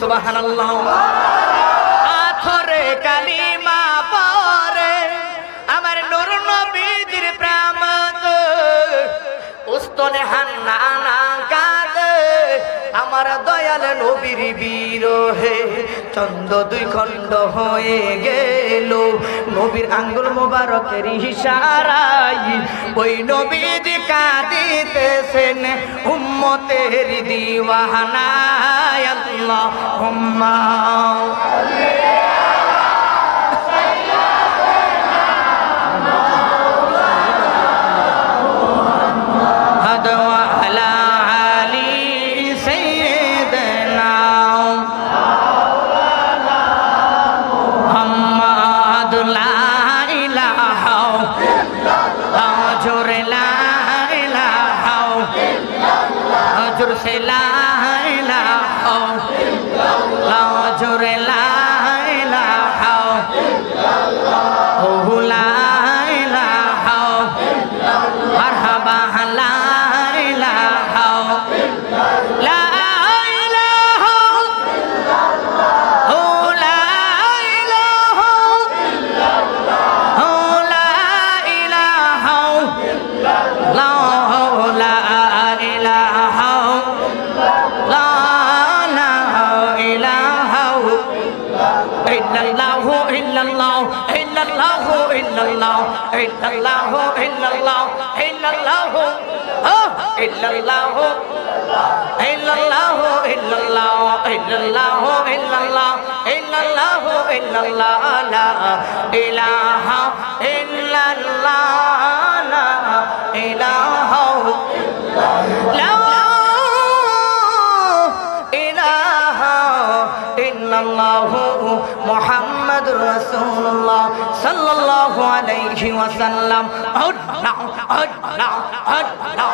সুবহানাল্লাহ। আথরে কালিমা পরে আমার নূর নবীজির প্রেম উস্তনে হান্নানা কাঁদে আমার দয়াল নবীর বিরহে চন্দ্র দুই খণ্ড হয়ে গেল নবীর আঙ্গুল মোবারকের ইশারায় ওই নবীজি কাঁদিতেছেন উম্মতের দিওয়ানা আল্লাহুম্মা মুহাম্মাদুর রাসূলুল্লাহ সাল্লাল্লাহু আলাইহি ওয়াসাল্লাম। আল্লাহ আল্লাহ আল্লাহ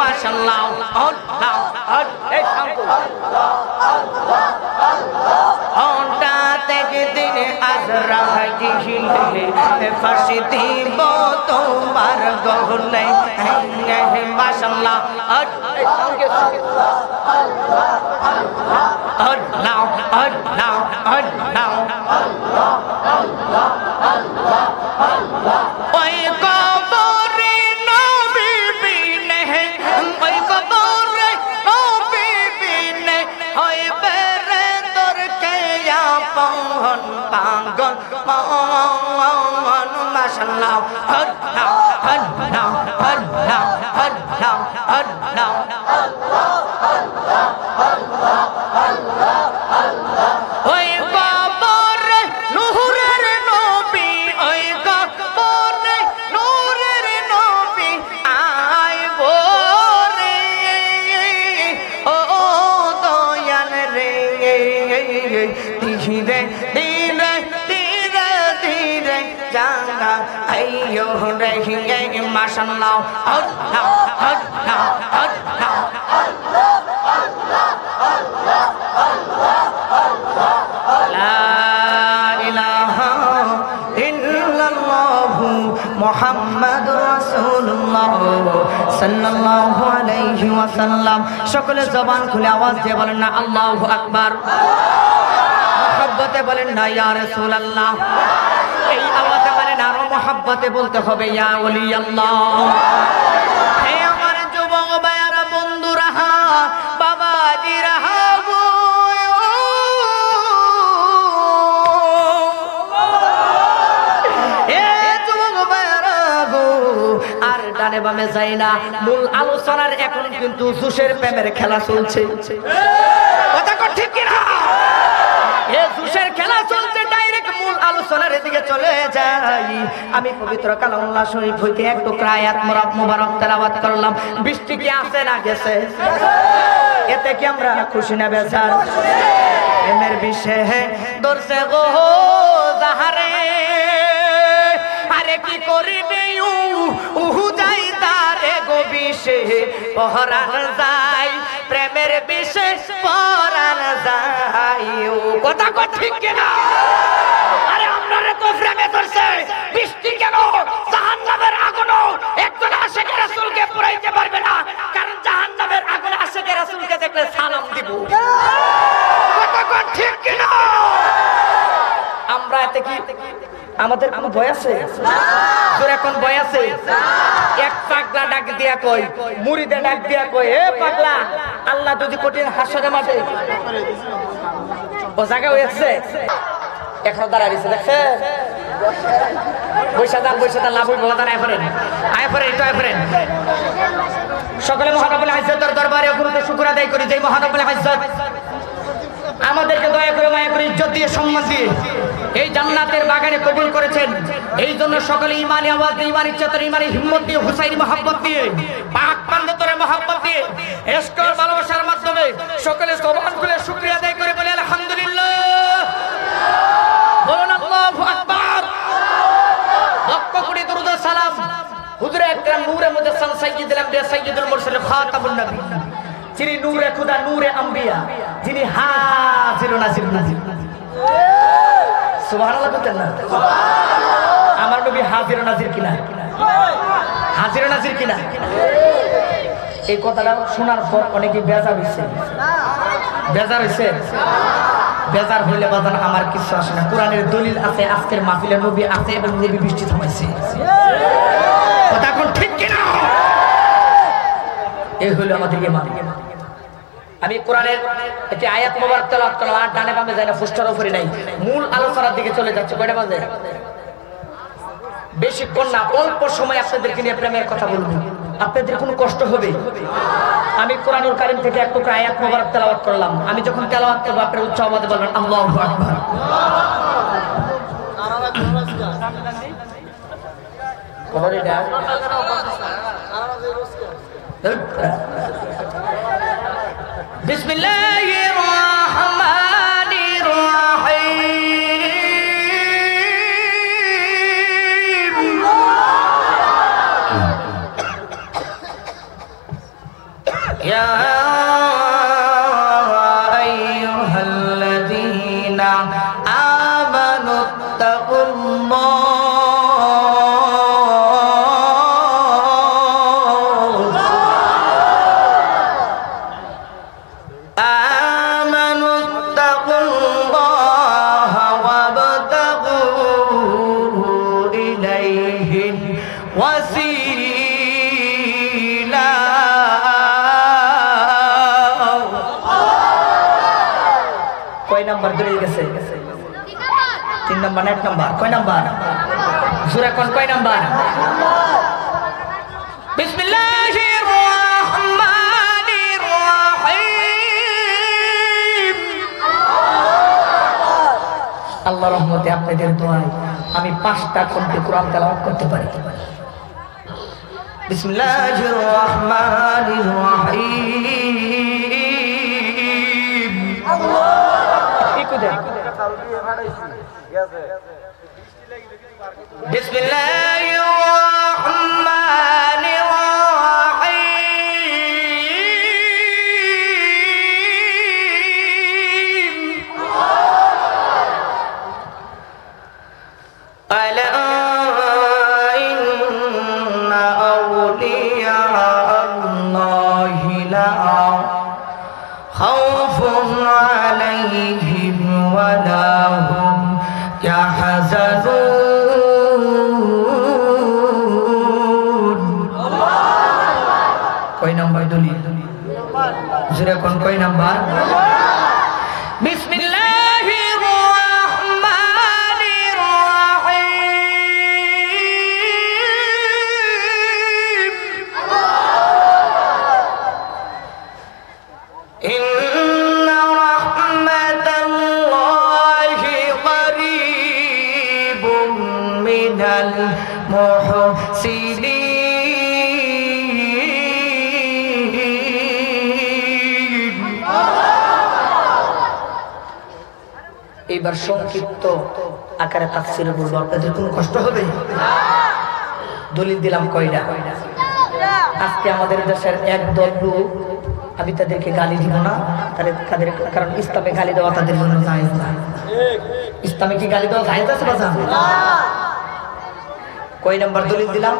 মাশাআল্লাহ আল্লাহ এই শান্ত হঠাৎ একদিন আজরাইল ফাঁসি দিব তোমার গহনে মাশাআল্লাহ আল্লাহ আল্লাহ আল্লাহ ওই কবরে নবী বিনে ওই কবরে নবী বিনে হয় বেরে তোর কেয়া পহন পাগল মন মাশাআল্লাহ আল্লাহ আল্লাহ আল্লাহ আল্লাহ আল্লাহ ওই কবরে নূরের নবী ওই কবরে নূরের নবী আইব রে ও দয়াল রে ধীরে ধীরে ধীরে ধীরে জানা আইয়ো রে মাশাআল্লাহ আল্লাহ আল্লাহ আল্লাহ মুহাম্মাদুর রাসূলুল্লাহ সাল্লাল্লাহু আলাইহি ওয়াসাল্লাম। সকলে জবান খুলে আওয়াজ দিয়ে বলেন না আল্লাহু আকবার। মহব্বতে বলেন না ইয়া রাসূলুল্লাহ। এই আওয়াজে বলেন আরো মহব্বতে বলতে হবে ইয়া ওলি আল্লাহ। হে আমার যুবক ভাইরা বন্ধুরা বাবাজিরা ডানে বামে যাই না, মূল আলোচনার এখন কিন্তু জুসের প্রেমের খেলা চলছে। কথা কর ঠিক কিনা? এই জুসের খেলা চলছে, ডাইরেক্ট মূল আলোচনার দিকে চলে যাই। আমি পবিত্র কালামুল্লাহ শরীফ হইতে এক টুকরা আয়াত মুবারক তেলাওয়াত করলাম। বৃষ্টি কি আছে না গেছে? এতে কি আমরা খুশি না বেজার? প্রেমের বিষয়ে দর্শে গো যাহারে আরে কি করিবে উহু যাই তারে গো বিষে পহরান যাই, প্রেমের বিষে পহরান যাই। কথা কর ঠিক কিনা? আরে আপনারে তো প্রেমে ধরছে, বৃষ্টি কেন, জাহান্নামের আগুন আশিকে রাসূলকে পুরাইতে পারবে না, কারণ জাহান্নামের আগুনে আশিকে রাসূলকে দেখলে সালাম দিব। কথা ঠিক কিনা? আমরা এতে কি আমাদের কোনো ভয় আছে? তোর এখন ভয় আছে? এক পাগলা ডাক দিয়া কই, মুরিদে ডাক দিয়া কই, এ পাগলা, আল্লাহ যদি কঠিন হাসরে মাঠে ও জায়গা হয়েছে এখনো দাঁড়াইছে, দেখছে? বৈশাদান লাভ হইব আয় ফেরেন একটু আয় ফেরেন। সকলে মহানবুল ইজ্জতের দরবারে গুরুতে শুকর আদায় করি যে মহানবুল ইজ্জত আমাদেরকে দয়া করে মায়া করে ইজ্জত দিয়ে সম্মান দিয়ে এই জান্নাতের বাগানে কবুল করেছেন। এই জন্য সকলে ইমানি আওয়াজ দিয়ে, ইমানি চেতনা, ইমানি হিম্মত দিয়ে, হুসাইনি মহব্বত দিয়ে, পাক বান্দাতরে মহব্বত দিয়ে, ইশক আর ভালোবাসার মাধ্যমে সকলে জবান খুলে শুকরিয়া আদায় করে বলে আলহামদুলিল্লাহ, বলুন আল্লাহু আকবার। লক্ষ কোটি দরুদ ও সালাম হুজুরে আকরাম নূরে মুজাসসাম সাইয়্যিদুল আমবিয়া সাইয়্যিদুল মুরসালিন খাতামুন নবী, যিনি নূরে খুদা নূরে আম্বিয়া, যিনি হাজির ও নাজির নাজির। সুবহানাল্লাহ বলতেন না? আমার নবী হাজির ও নাজির কিনা? হাজির ও নাজির কিনা? এই কথাটা শোনার পর অনেকে বেজার হইছে। বেজার হইলে বাজান আমার কিছু আসে না। কোরআনের দলিল আছে, আজকের মাহফিলে নবী আছে এবং নবী বৃষ্টি থামাইছে। কথা কোন ঠিক কিনা? এই হলো আমাদের ঈমান। আমি কোরআনের একটি আয়াত মোবারক তেলাওয়াত করলাম, আর ডানে বামে যায় না, ফুস্টার উপরে নাই, মূল আলোচনার দিকে চলে যাচ্ছে। কয়টা বাজে? বেশিক্ষণ না, অল্প সময় আপনাদেরকে নিয়ে প্রেমের কথা বলবো। আপনাদের কোনো কষ্ট হবে? আমি কোরআনুল কারীম থেকে এক টুকরা আয়াত মোবারক তেলাওয়াত করলাম। আমি যখন তেলাওয়াত করব আপনারা উচ্চ আওয়াজে বলবেন আল্লাহু আকবার। বিসমিল্লাহির রহমানির রহিম। ইয়া আইয়ুহাল্লাযীনা আমানুত্তাকুল্লাহ এক নাম্বার। কয় নাম্বার? সূরা কোন কয় নাম্বার? বিসমিল্লাহির রহমানির রহিম। আল্লাহর রহমতে আপনাদের দোয়ায় আমি 5টা কণ্ঠে কোরআন তেলাওয়াত করতে পারি। বিসমিল্লাহির রহমানির রহিম। আল্লাহ কি কইতে বিসমিল্লাহির রহমানির রহিম। আলা ইন্না আউলিয়া আল্লাহি লা খাউফুন আলাইহিম ওয়া লা হুম ইয়াহজানুন। কয় নাম্বার দলিল? জোরে কোন কয় নাম্বার? বিসমিল্লাহির রহমানির রহিম। ইন্না রাহমাতাল্লাহি করিবুম মিনাল মুহসিনিন। এবার সংক্ষিপ্ত আকারে তাফসীর বলবো, আপনাদের কোনো কষ্ট হবে? দলিল দিলাম কয়টা। আজকে আমাদের দেশের একদল লোক, আমি তাদেরকে গালি দিব না, তাদের কারণ ইসলামে গালি দেওয়া তাদের জন্য জায়েজ না। ইসলামে কি গালি দেওয়া জায়েজ আছে বাজার? কয় নাম্বার দলিল দিলাম?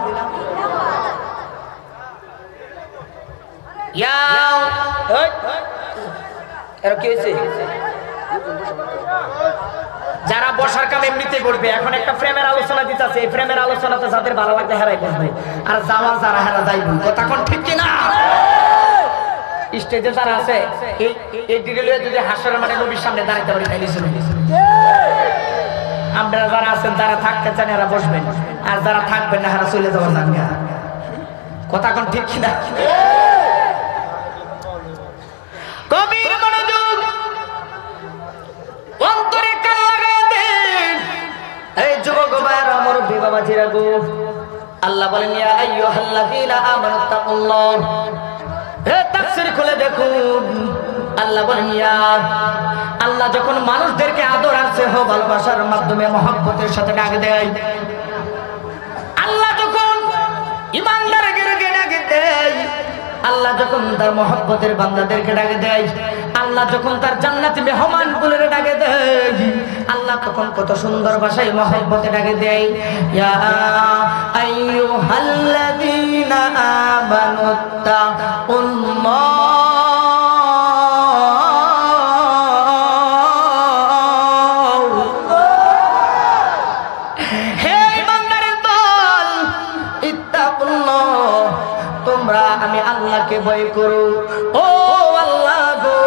যারা বসার কাম এমনিতে করবে, এখন একটা প্রেমের আলোচনা দিতেছে, এই প্রেমের আলোচনাতে যাদের ভালো লাগবে হেরাই বসবে, আর যাওয়া যারা হেরা যাইব। কথা কোন ঠিক কিনা? স্টেজে যারা আছে এই ডিটেলে যদি হাসরের মাঠে নবীর সামনে দাঁড়াতে পারি তাইলে শুনে, আপনারা যারা আছেন যারা থাকতে চান এরা বসবেন, আর যারা থাকবেন না এরা চলে যাওয়ার জানবে। কথা কোন ঠিক কিনা? কবির মনোযোগ অন্তরে কান লাগাই দেন। এই যুবক ভাইরা, মুরব্বি বাবাজিরা গো, আল্লাহ বলেন ইয়া আইয়ুহাল্লাযীনা আমানু তাকুল্লাহ। হে তাফসীর খুলে দেখুন, আল্লাহ বলেন ইয়া, আল্লাহ যখন মানুষদেরকে আদর আর স্নেহ ভালোবাসার মাধ্যমে মহব্বতের সাথে ডাক দেয়, আল্লাহ যখন ঈমানদারকে ডাক দেয়, আল্লাহ যখন তার মহব্বতের বান্দাদেরকে ডাকে দেয়, আল্লাহ যখন তার জান্নাতি মেহমান বলে ডাকে দেয়, আল্লাহ তখন কত সুন্দর ভাষায় মহব্বতে ডাকে দেয়। ইয়া আইয়ুহাল্লাযীনা আমানুত্তাকুল্লাহ। হে ইমানদারের দল, ইত্তাকুল্লাহ, তোমরা আমি আল্লাহকে ভয় করো। ও আল্লাহ গো,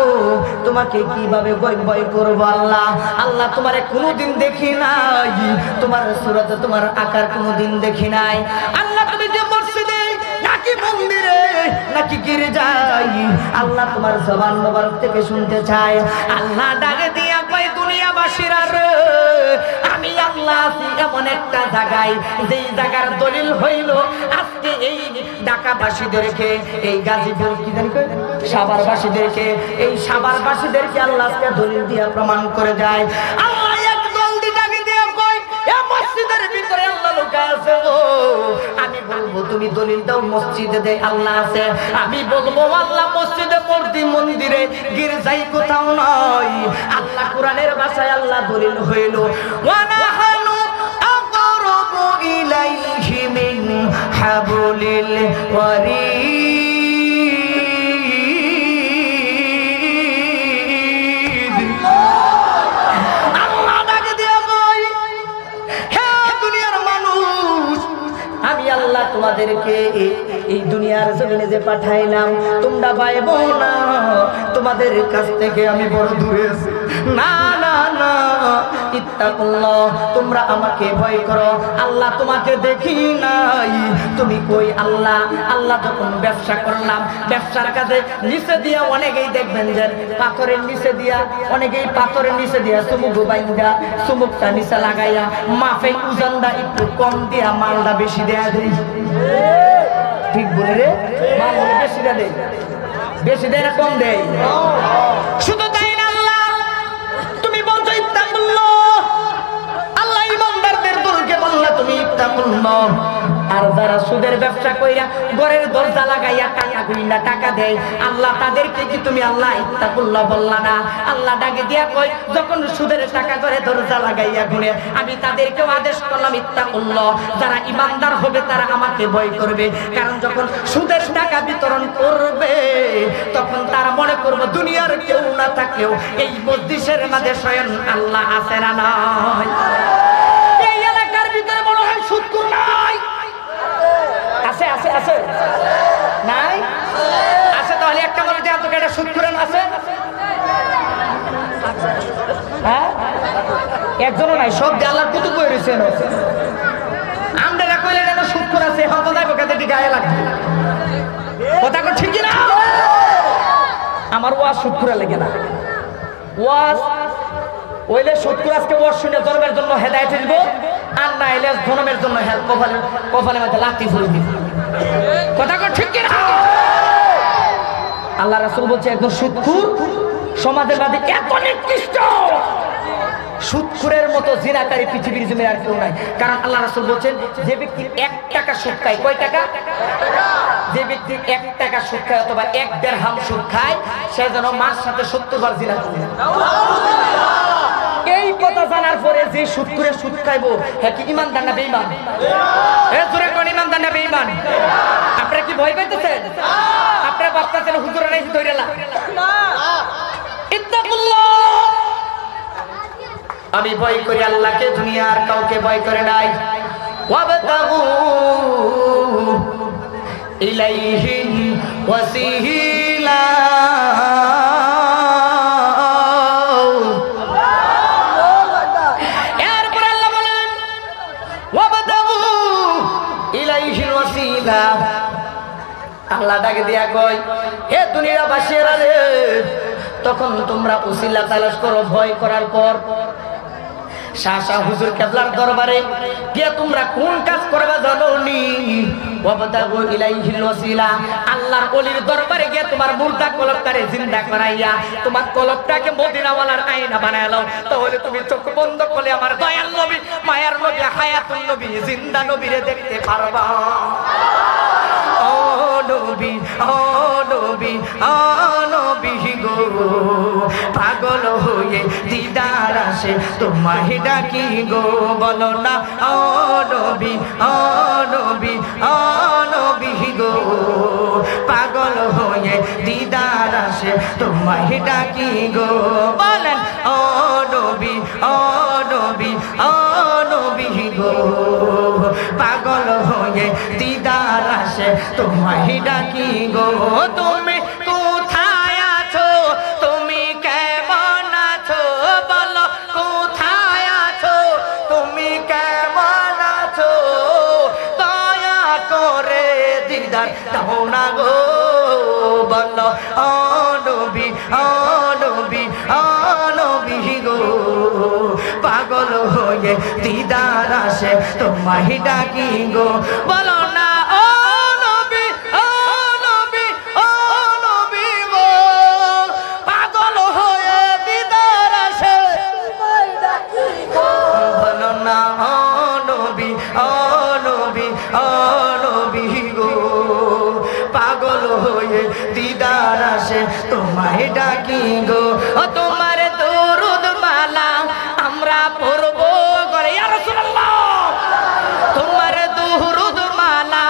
তোমাকে কিভাবে ভয় করবো আল্লাহ? আল্লাহ তোমারে কোনোদিন দেখি নাই, তোমার সূরাতে তোমার আকার কোনোদিন দেখি নাই। আল্লাহ তুমি যে মসজিদে নাকি মন্দিরে নাকি গির্জায়, আল্লাহ তোমার জবান মোবারক থেকে শুনতে চায়। আল্লাহ ডাকে দিয়া কয়, দুনিয়াবাসীরা রে, আমি আল্লাহ আছি এমন একটা জায়গায়, যেই জায়গার দলিল হইল আজকে এই ঢাকাবাসীদেরকে, এই গাজীপুর কি জানি সাভারবাসীদেরকে, এই সাভারবাসীদেরকে আল্লাহ আজকে দলিল দিয়া প্রমাণ করে যায়। আল্লাহ এক দল দিটাকে দিয়া কই, এ মসজিদের ভিতরে আল্লাহ লুকায় আছে গো। আমি বলবো তুমি দলিল দাও, মসজিদে দে আল্লাহ আছে। আমি বলবো আল্লাহ মসজিদে, মূর্তি মন্দিরে, গির্জায় কোথাও নয়। আল্লাহ কোরআনের ভাষায় আল্লাহ দলিল হইল, ওয়া নাহানু আকরাবু ইলাইহি মিন হাবলিল ওয়ারিদ। আল্লাহ ডাকে দিয়া কই, হে দুনিয়ার মানুষ, আমি আল্লাহ তোমাদেরকে এই দুনিয়ার জমিনে যে পাঠাইলাম, তোমরা পাইবো না, তোমাদের কাছ থেকে আমি বড় দূরে আছি। না না না, ইত্তাকুল্লাহ, তোমরা আমাকে ভয় করো। আল্লাহ তোমাকে দেখি নাই, তুমি কই আল্লাহ? আল্লাহ যখন ব্যবসা করলাম, ব্যবসার কাজে নিচে দিয়া অনেকেই দেখবেন যে পাথরের নিচে দিয়া, অনেকেই পাথরের নিচে দিয়া চুমুক বাইন্দা, চুমুকটা নিচে লাগাইয়া মাফে উজানটা একটু কম দিয়া মালটা বেশি দেয়া দেয়। ঠিক বলে রে, মাল বেশি দেয়া দেয়, বেশি দেয় না কম দেয়? শুধু তাই না, আল্লাহ তুমি বলছো ইত্তাকুল্লাহ, আল্লাহ ইমানদারদের দলকে বললা তুমি ইত্তাকুল্লাহ। আর যারা সুদের ব্যবসা কইরা ঘরের দরজা লাগাইয়া টাকা গুইলা টাকা দেয়, আল্লাহ তাদেরকে কি তুমি আল্লাহ ইত্তাকুল্লাহ বললা না? আল্লাহ ডাকে দিয়া কয়, যখন সুদের টাকা করে দরজা লাগাইয়া গুনে, আমি তাদেরকেও আদেশ করলাম ইত্তাকুল্লাহ। যারা ইমানদার হবে তারা আমাকে ভয় করবে, কারণ যখন সুদের টাকা বিতরণ করবে তখন তারা মনে করবে দুনিয়ার কেউ না থাকলেও এই মজলিসের মাঝে স্বয়ং আল্লাহ আছে না নাই? এই এলাকার ভিতরে মনে হয় সুদখোর নাই? আছে আছে আছে নাই? আছে, তাহলে একটা বলে যে আপনাকে একটা সুদখোর আছে? হ্যাঁ, একজনও নাই, সব আল্লাহর কুতুব হয়ে রয়েছে। আমরা কইলে যেন সুদখোর আছে, হয়তো যাইব কাছে গায়ে লাগবে। কথা ঠিক না? আমার ওয়াজ সুদখোরা লেগে না, ওয়াজ ওইলে সুদখোর আজকে ওয়াজ শুনে ধর্মের জন্য হেদায়েত দিব, আর না এলে ধর্মের জন্য কপালের মধ্যে লাঠি ফুল দিব। কথা ঠিক না? আল্লাহ রাসূল বলছে একজন সুদখোর সমাজের মধ্যে এত নিকৃষ্ট, সুদখোরের মতো জিনাকারী পৃথিবীর জমিনে আর কেউ নাই। কারণ আল্লাহ রাসূল বলছেন, যে ব্যক্তি 1 টাকা সুদ খায়, কয় টাকা? যে ব্যক্তি 1 টাকা সুদ খায় অথবা 1 দিরহাম সুদ খায়, সে যেন মার সাথে 70 বার জিনা করে। এই কথা জানার পরে যে সুদ করে সুদ খাইবো হ্যাঁ কি ইমানদার না বেঈমান? জোরে কোন ইমানদার না বেঈমান? আপনারা কি ভয় পাইতেছেন? আপনারা ভাবতেছেন হুজুরা নাই ধরে না? ইত্তাকুল্লাহ। আমি ভয় করি আল্লাহকে, দুনিয়ার কাউকে ভয় করে নাই। ওয়াবতাগু ইলাইহিল ওয়াসিলা। এরপর আল্লাহ বলেন ওয়াবতাগু ইলাইহিল ওয়াসিলা। আল্লাহ ডাকে দিয়া কয় হে দুনিয়ার বাসীরা রে, তখন তোমরা উসিলা তালাশ করো ভয় করার পর। শাহ শাহ হুজুর কেবলার দরবারে গিয়া তোমরা কোন কাজ করবা জানো নি? ওয়াবতাগু ইলাইহিল ওয়াসিলা। আল্লাহর ওলির দরবারে গিয়া তোমার মুর্দা কলবটারে জিন্দা করাইয়া তোমার কলবটাকে মদিনাওয়ালার আয়না বানায় নাও, তাহলে তুমি চোখ বন্ধ করলে আমার দয়াল নবী, মায়ার নবী, হায়াতুল নবী, জিন্দা নবীরে দেখতে পারবা। ও নবী, ও নবী, ও নবী গো, পাগল হয়ে দিদার আসে তোমায় ডাকি গো। বলো না ও নবী, ও নবী, ও নবী গো, পাগল হয়ে দিদার আসে তোমায় ডাকি গো। বলেন ও নবী, ও নবী, ও নবী গো, পাগল হয়ে দিদার আসে তোমায় ডাকি গো। তুমি কোথায় আছো? তুমি কেমন আছো? বলো কোথায় আছো? তুমি কেমন আছো? দয়া করে দিদার দাও না গো। বলো ও নবী, ও নবী, ও নবী গো, পাগল হয়ে দিদার আসে তোমায় ডাকি গো। বলো না ও নবী, ও নবী, ও নবী গো, পাগল হয়ে দিদার আসে তোমায় ডাকি গো। বলো না ও নবী, ও নবী, ও নবী গো, পাগল হয়ে দিদার আসে তোমায় ডাকি গো। ও তোমার দরুদ মালা আমরা পড়বো করে ইয়া রাসূলুল্লাহ। তোমার দরুদ মালা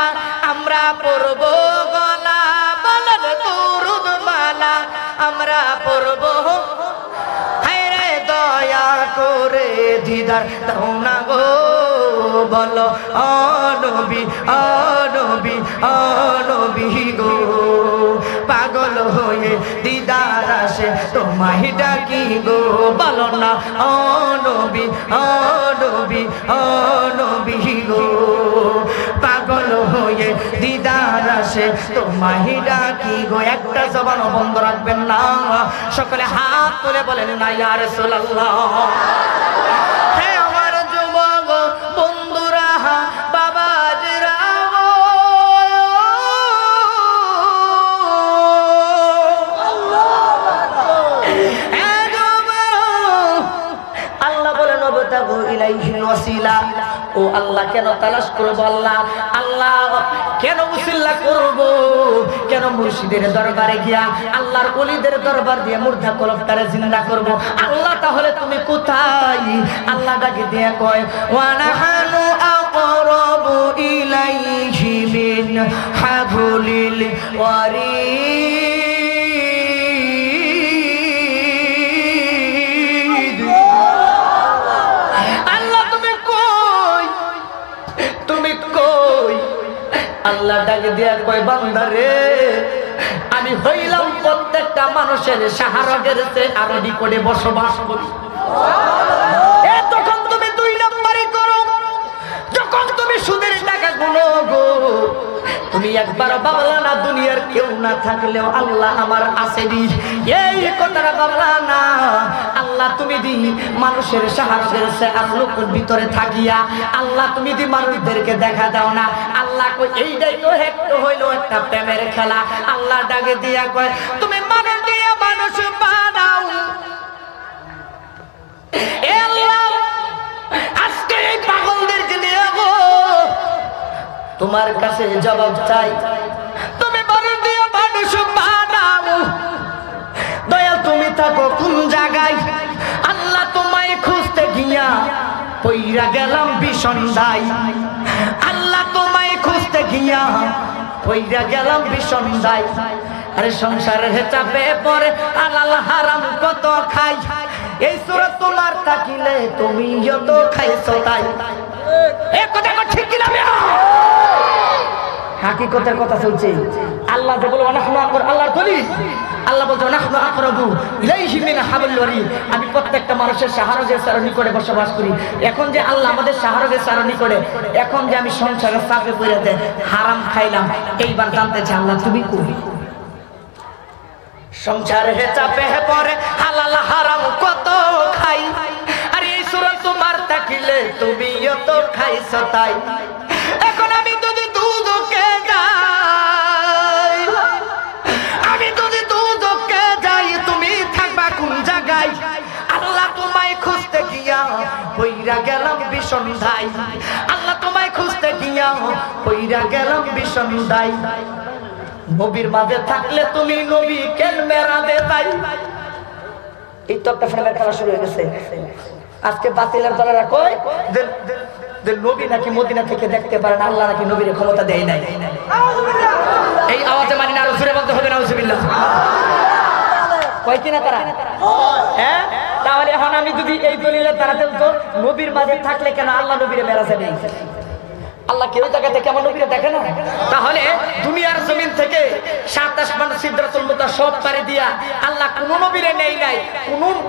আমরা পড়বো গলা। বলেন দরুদ মালা আমরা পড়বো। হায় রে দয়া করে দিদার দাও না গো। বলো ও নবী, ও নবী, ও নবী গো, পাগল হয়ে দিদার আসে তোমায় ডাকি গো। বলো না ও নবী, ও নবী, ও নবী গো, পাগল হয়ে দিদার আসে তোমায় ডাকি গো। একটা জবান বন্ধ রাখবেন না, সকলে হাত তুলে বলেন না ইয়া রাসূলুল্লাহ। হে আমার যুবক বন্ধুরা, বাবাজিরা, আল্লাহ বলেন ওয়াবতাগু ইলাইহিল ওয়াসিলা। ও আল্লাহ কেন তালাশ করবো? আল্লাহ আল্লাহ কেন উসিলা করব? কেন মুর্শিদের দরবারে গিয়া আল্লাহর ওলিদের দরবার দিয়ে মুর্দা কলবটারে জিন্দা করব? আল্লাহ তাহলে তুমি কোথায়? আল্লাহ ডাকে দিয়ে কয় ওয়া নাহানু আকরাবু ইলাইহি মিন হাবলিল ওয়ারিদ। আল্লাহ তুমি কই? তুমি কই? আল্লাহ ডাকে দিয়া কয় বান্দা রে, আমি হইলাম প্রত্যেকটা মানুষের শাহরগের আরবি করে বসবাস করি। তখন তুমি দুই নম্বরই করো, যখন তুমি সুদের টাকা গুলো গো, তুমি একবার ভাবলা না দুনিয়ার কেউ না থাকলেও আল্লাহ আমার আছে দি? এই কথাটা ভাবলা না? আল্লাহ তুমি দি মানুষের সাহায্যের লোকের ভিতরে থাকিয়া আল্লাহ তুমি দি মানুষদেরকে দেখা দাও না? আল্লাহ কই এইটাই তো একটু হইলো একটা প্রেমের খেলা। আল্লাহ ডাকে দিয়া কয় তুমি মানুষ দিয়া মানুষ বানাও। আজকে এই পাগলদেরকে নিয়ে গো তোমার কাছে জবাব চাই, তুমি মানুষ দিয়া মানুষ বানাও। দয়াল তুমি থাকো কোন জায়গায়? আল্লাহ তোমায় বিষন্দাই আল্লাহ তোমায় খুঁজতে গিয়া পইরা গেলাম বিষন্দাই আরে সংসারের চাপে পড়ে হালাল হারাম কত খাই এই সূরা তোমার থাকিলে তুমিও তো খাইছো তাই এই কথা ঠিক কি না হাকিকতের কথা চলছে আল্লাহ যে বলে নাহনু আকর আল্লাহর কলি আল্লাহ বলছে নাহনু আকরাবু ইলাইহি মিন হাবলিল ওয়ারিদ আমি প্রত্যেকটা মানুষের শাহরগের সারণি করে বসবাস করি এখন যে আল্লাহ আমাদের শাহরগের সারণি করে এখন যে আমি সংসারের চাপে পড়ে দেয় হারাম খাইলাম এইবার জানতে চাই আল্লাহ তুমি কই সংসারের চাপে পড়ে হালাল হারাম কত খাই আর এই সূরা তোমার থাকিলে তুমিও তো খাইছো তাই এখন আমি যদি দুদকে যাই আমি যদি দুদকে যাই তুমি থাকবা কোন জায়গায় আল্লাহ তোমায় খুঁজতে গিয়া পইরা গেলাম বিষন্দাই আল্লাহ তোমায় খুঁজতে গিয়া পইরা গেলাম বিষন্দাই নবীর মাঝে থাকলে তুমি নবী কেন মেরাবে তাই এই তো একটা ফেরার খেলা শুরু হয়ে গেছে আজকে বাতিলের দলেরা কই যে নবী নাকি মদিনা থেকে দেখতে পারেন আল্লাহ নাকি নবীর ক্ষমতা দেয় নাই এই আওয়াজে মানি না আরো জোরে বলতে হবে না নাউজুবিল্লাহ কয় কিনা তারা হ্যাঁ তাহলে এখন আমি যদি এই দলিলে তারা তো নবীর মাঝে থাকলে কেন আল্লাহ নবীরে মেরাজে নেই আল্লাহ কেউ জায়গাতে কেমন নবীরে দেখে না তাহলে দুনিয়ার জমিন থেকে 7 আসমান সিদরাতুল মুনতাহা সব পারে দিয়া আল্লাহ কোন নবীরে নেই নাই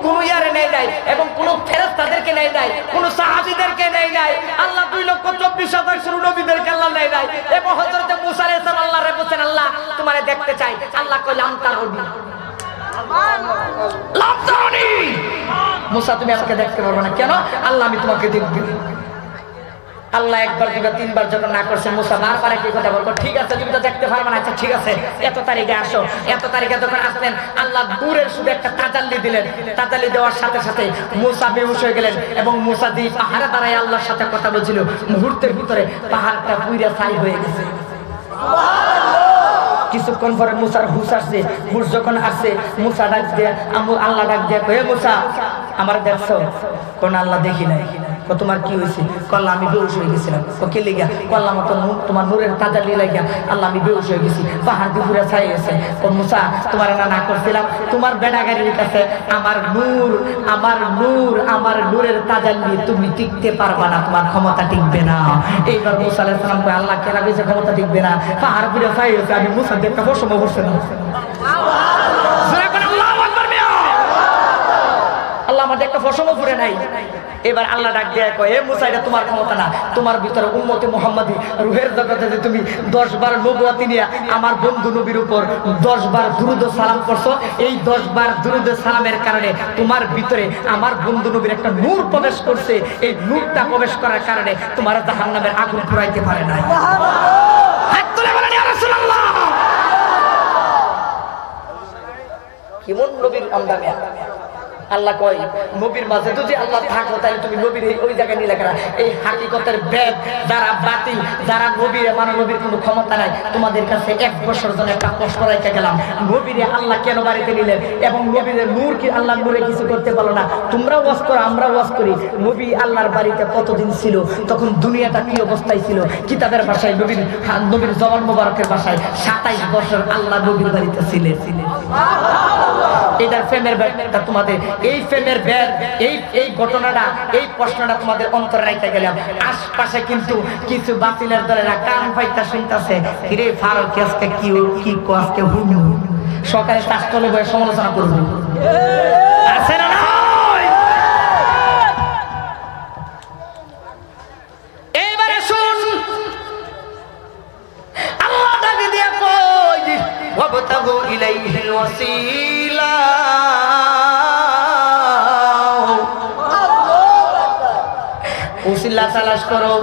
কোন ইয়ারে নেই নাই এবং কোন ফেরেশতাদেরকে নেই নাই কোন সাহাবীদেরকে নেই নাই আল্লাহ 2,24,000 নবীদেরকে আল্লাহ নেই নাই এবং হযরত মুসা আলাইহিস সালাম আল্লাহরে বলেন আল্লাহ তোমারে দেখতে চাই আল্লাহ কইলাম তার নবী লাম তারানি মুসা তুমি আমাকে দেখতে পারবে না কেন আল্লাহ আমি তোমাকে দেখব আল্লাহ একবার দুইবার তিনবার যখন না করছে মুসা বারবার একই কথা বলবো ঠিক আছে তুমি তো দেখতে পারবে না আচ্ছা ঠিক আছে এত তারিখে আসো এত তারিখে যখন আসলেন আল্লাহ দূরের শুধু একটা তাজাল্লি দিলেন তাজাল্লি দেওয়ার সাথে সাথে মুসা বেহুশ হয়ে গেলেন এবং মুসা দিয়ে পাহাড়ে দাঁড়ায় আল্লাহর সাথে কথা বলছিল মুহূর্তের ভিতরে পাহাড়টা পুইরা ছাই হয়ে গেছে কিছুক্ষণ পরে মুসার হুশ আসছে হুশ যখন আসছে মুসা ডাক দিয়ে আল্লাহ ডাক দিয়ে হে মুসা আমার দেখছো কোন আল্লাহ দেখি নাই তোমার কি হয়েছে কল্লা আমি বেহুশ হয়ে গেছিলাম কে লিগা কল্লা মতো তোমার নূরের তাজাল্লি লাগিয়া আল্লাহ আমি বেহুশ হয়ে গেছি পাহাড় দিয়ে পুরা ছাই গেছে ও মুসা তোমার না করছিলাম তোমার বেড়াগাড়ির কাছে আমার নূরের তাজাল্লি তুমি টিকতে পারবা না তোমার ক্ষমতা টিকবে না এইবার মুসা আলাইহিস সালাম কয় আল্লাহ কেন বেশি ক্ষমতা টিকবে না পাহাড় পুরা ছাই গেছে আমি মুসা দেখতে বসম বসে না আল্লাহ আমাদের একটা ফসলও পুরে নাই এবার আল্লাহ ডাক দিয়ে কয় হে মুসা এটা তোমার ক্ষমতা না তোমার ভিতরে উম্মতে মুহাম্মাদি রূহের জগতে যে তুমি 10 বার নবুয়ত নিয়ে আমার বন্ধু নবীর উপর 10 বার দুরূদ ও সালাম করছো এই 10 বার দুরূদ ও সালামের কারণে তোমার ভিতরে আমার বন্ধু নবীর একটা নূর প্রবেশ করছে এই নূরটা প্রবেশ করার কারণে তোমার জাহান্নামের আগুন পুরাইতে পারে না সুবহানাল্লাহ হাত তুলে বলেন ইয়া রাসূলুল্লাহ কেমন নবীর আমদানি আল্লাহ কয় নবীর মাঝে যদি আল্লাহ থাকো তাহলে তুমি নবীর ওই জায়গায় নিয়ে লেখা এই হাকিকতের বেদ যারা বাতিল যারা নবীর মানে নবীর কোনো ক্ষমতা নাই তোমাদের কাছে 1 বছর জন্য একটা প্রশ্ন রেখে গেলাম নবীরে আল্লাহ কেন বাড়িতে নিলেন এবং নবীর নূর কি আল্লাহ নূরে কিছু করতে পারলো না তোমরা ওয়াজ করো আমরা ওয়াজ করি নবী আল্লাহর বাড়িতে কতদিন ছিল তখন দুনিয়াটা কি অবস্থায় ছিল কিতাবের ভাষায় নবীর জবান মোবারকের ভাষায় 27 বছর আল্লাহ নবীর বাড়িতে ছিলেন এটার ফেমের ব্যাপারটা তোমাদের এই ফেমের ব্যাগ এই ঘটনাটা এই প্রশ্নটা তোমাদের অন্তরে রাখতে গেলাম আশপাশে কিন্তু কিছু বাতিলের দলেরা কান পাইতা শুনতেছে রে ফারুক আজকে কি আজকে হুনু সকালে শাস্ত্রলে বয়ে সমালোচনা করবো আছে না এইবারে শুন আল্লাহ ডাকে দিয়া কই ওয়াবতাগু ইলাইহিল ওয়াসিলা উসিলা তালাশ করো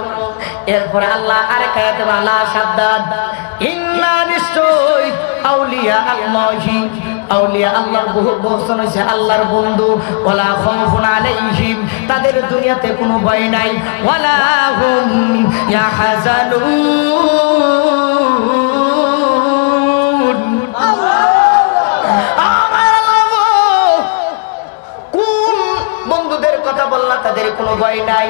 এরপরে আল্লাহ আরেক আয়াতে বলা সাবধান ইন্না নিশ্চয় আউলিয়া আল্লাহি আউলিয়া আল্লাহর বহু বচন হইছে আল্লাহর বন্ধু ওয়ালা খাউফুন আলাইহিম তাদের দুনিয়াতে কোনো ভয় নাই ওয়ালা হুম ইয়াহজানুন কোন বন্ধুদের কথা বললা তাদের কোনো ভয় নাই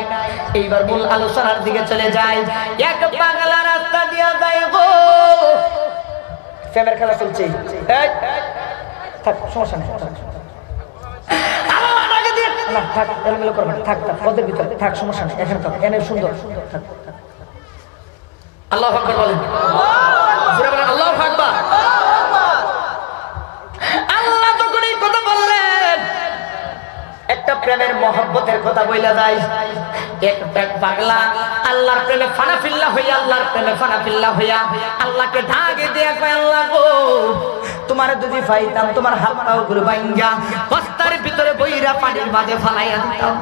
এইবার মূল আলোচনার দিকে চলে যায়। এক পাগলা রাস্তা দিয়া যায় গো, প্রেমের খেলা চলছে। এই থাক, সমস্যা নেই, না থাক, এলোমেলো করবেন, থাক থাক ওদের ভিতরে থাক, সমস্যা নেই, এখানে থাক, এনে সুন্দর থাক। আল্লাহু আকবার বলেন, জোরে বলেন আল্লাহু আকবার। আল্লাহ যখন এই কথা বললেন, একটা প্রেমের মহব্বতের কথা বইলা যায়। এক পাগলা আল্লাহর প্রেমে ফানাফিল্লাহ হইয়া, আল্লাহর প্রেমে ফানাফিল্লাহ হইয়া আল্লাহকে ঢাকে দিয়া কয়, আল্লাহ গো তোমার যদি পাইতাম তোমার হাত পাও গুলো ভাঙ্গা বস্তার ভিতরে বইরা পানির মাঝে ফালাইয়া দিতাম।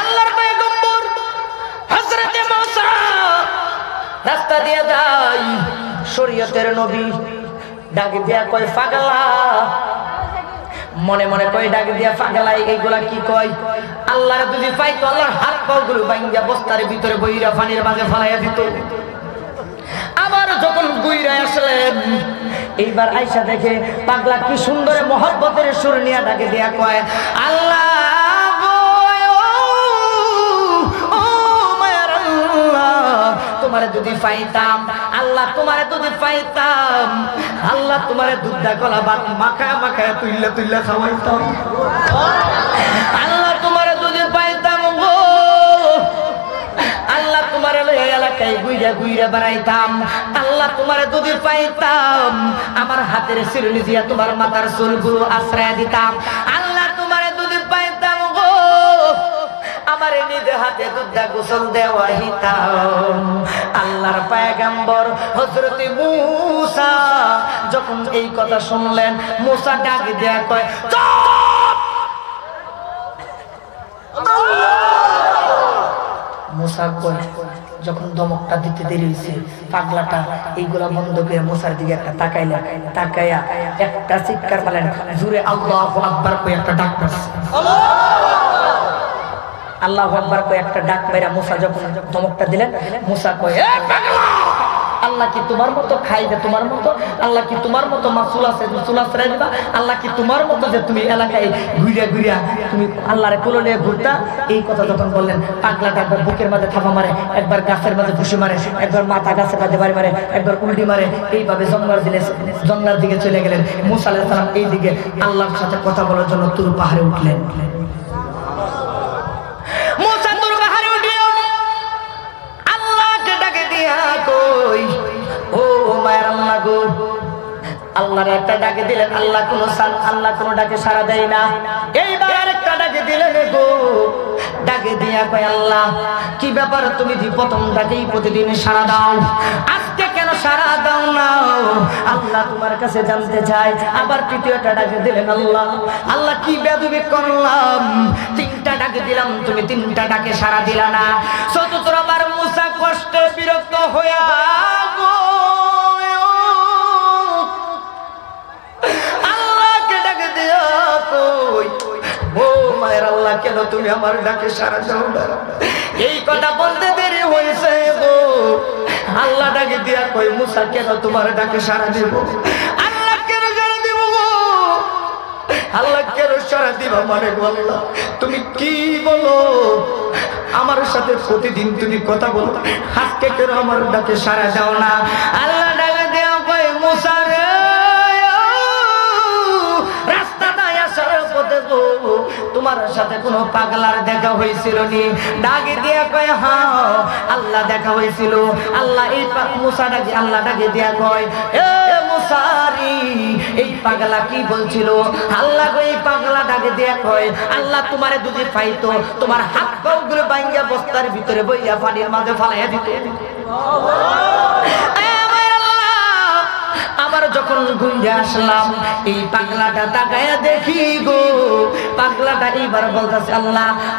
আল্লাহর পয়গম্বর হযরতে মুসা রাস্তা দিয়ে যায়, শরীয়তের নবী ডাকে দিয়া কয়, পাগলা মনে মনে কয় ডাকে দিয়া, পাগলাই এইগুলা কি কয়? আল্লাহর যদি পাইতো আল্লাহর হাত পাও গুলো ভাঙ্গা বস্তার ভিতরে বইরা পানির মাঝে ফালাইয়া দিত। আবার যখন গুইরা আসলেন, এইবার আয়েশা দেখে পাগলা কি সুন্দর মহব্বতের সুর নিয়ে ডাকে দিয়া কয়, আল্লাহ তোমারে যদি পাইতাম, আল্লাহ তোমারে যদি পাইতাম, আল্লাহ তোমারে দুধা কলা ভাত মাখায় মাখায় তুইলা তুইলা খাওয়াইতাম। আল্লাহ তোমারে যদি পাইতাম গো, আল্লাহ তোমারে এলাকায় গুইরা গুইরা বেড়াইতাম। আল্লাহ তোমারে যদি পাইতাম, আমার হাতের শিরনি দিয়া তোমার মাথার চুলগুলো আশ্রয় দিতাম। আল্লাহ তোমারে যদি পাইতাম গো, আমার নিজে হাতে দুধা গোসল দেওয়া হিতাম। আল্লাহর পয়গম্বর হযরতে মুসা যখন এই কথা শুনলেন, মুসা ডাক দেয়া কয়, চুপ! মুসা কয়, যখন দমকটা দিতে দেরি হয়েছে, পাগলাটা এইগুলা বন্ধ করে মুসার দিকে একটা তাকাইলেন, তাকাইয়া একটা চিৎকার মারলেন, জুড়ে আল্লাহু আকবার কই একটা ডাক মারছে। আল্লাহু আকবার কই একটা ডাক মেরা মুসা যখন ধমকটা দিলেন, মুসা কয়, এ পাগলা, আল্লাহ কি তোমার মতো খাইবে? তোমার মতো আল্লাহ কি তোমার মতো মাসুল আছে, চুলা ফেরাই দিবা? আল্লাহ কি তোমার মতো যে তুমি এলাকায় ঘুরিয়া ঘুরিয়া তুমি আল্লাহরে কোলে নিয়ে ঘুরতা? এই কথা যখন বললেন, পাগলাটা একবার বুকের মাঝে থাপা মারে, একবার গাছের মাঝে ঘুষি মারে, একবার মাথা গাছের মাঝে বাড়ি মারে, একবার উল্টি মারে, এইভাবে জঙ্গলার দিকে চলে গেলেন। মুসা আলাইহিস সালাম এই দিকে আল্লাহর সাথে কথা বলার জন্য তুর পাহাড়ে উঠলেন। আল্লাহর একটা ডাকে দিলেন, আল্লাহ কোন ডাকে সাড়া দেয় না। এইবার আরেকটা ডাকে দিলেন গো, ডাকে দিয়া কয়, আল্লাহ কি ব্যাপার, তুমি যে প্রথম ডাকেই প্রতিদিন সাড়া দাও, আজকে কেন সাড়া দাও না? আল্লাহ তোমার কাছে জানতে চাই। আবার তৃতীয়টা ডাকে দিলেন, আল্লাহ কি বেয়াদবি করলাম, তিনটা ডাকে দিলাম, তুমি তিনটা ডাকে সাড়া দিলা না। চতুর্থবার মুসা কষ্টে বিরক্ত হইয়া কেন তুমি আমার ডাকে সাড়া দাও না? এই কথা বলতে দেরি হয়েছে গো। আল্লাহ ডাকে দিয়া কই, মুসা কেন তোমার ডাকে সাড়া দেব? আল্লাহ কেন সাড়া দেব গো? আল্লাহ কেন সাড়া দিব? মানে আল্লাহ তুমি কি বলো? আমার সাথে প্রতিদিন তুমি কথা বলো, আজকে কেন আমার ডাকে সাড়া দাও না? আল্লাহ ডাকে দিয়া কই, মুসা রে, তোমার সাথে কোনো পাগলার দেখা হয়েছিল নি? ডাকে দিয়া কয়, হ্যাঁ আল্লাহ দেখা হয়েছিল। আল্লাহ এই মুসা ডাকে, আল্লাহ ডাকে দিয়া কয়, এ মুসারি, এই পাগলা কি বলছিল? আল্লাহ এই পাগলা ডাকে দিয়া কয়, আল্লাহ তোমারে যদি পাইতো তোমার হাত পাও গুলো ভাঙ্গা বস্তার ভিতরে বইয়া পানির মাঝে ফালাইয়া দিত। আবার যখন ঘুরে আসলাম, এই পাগলাটা তাকায়া দেখি গো, পাগলাটা এইবার বলতেছে,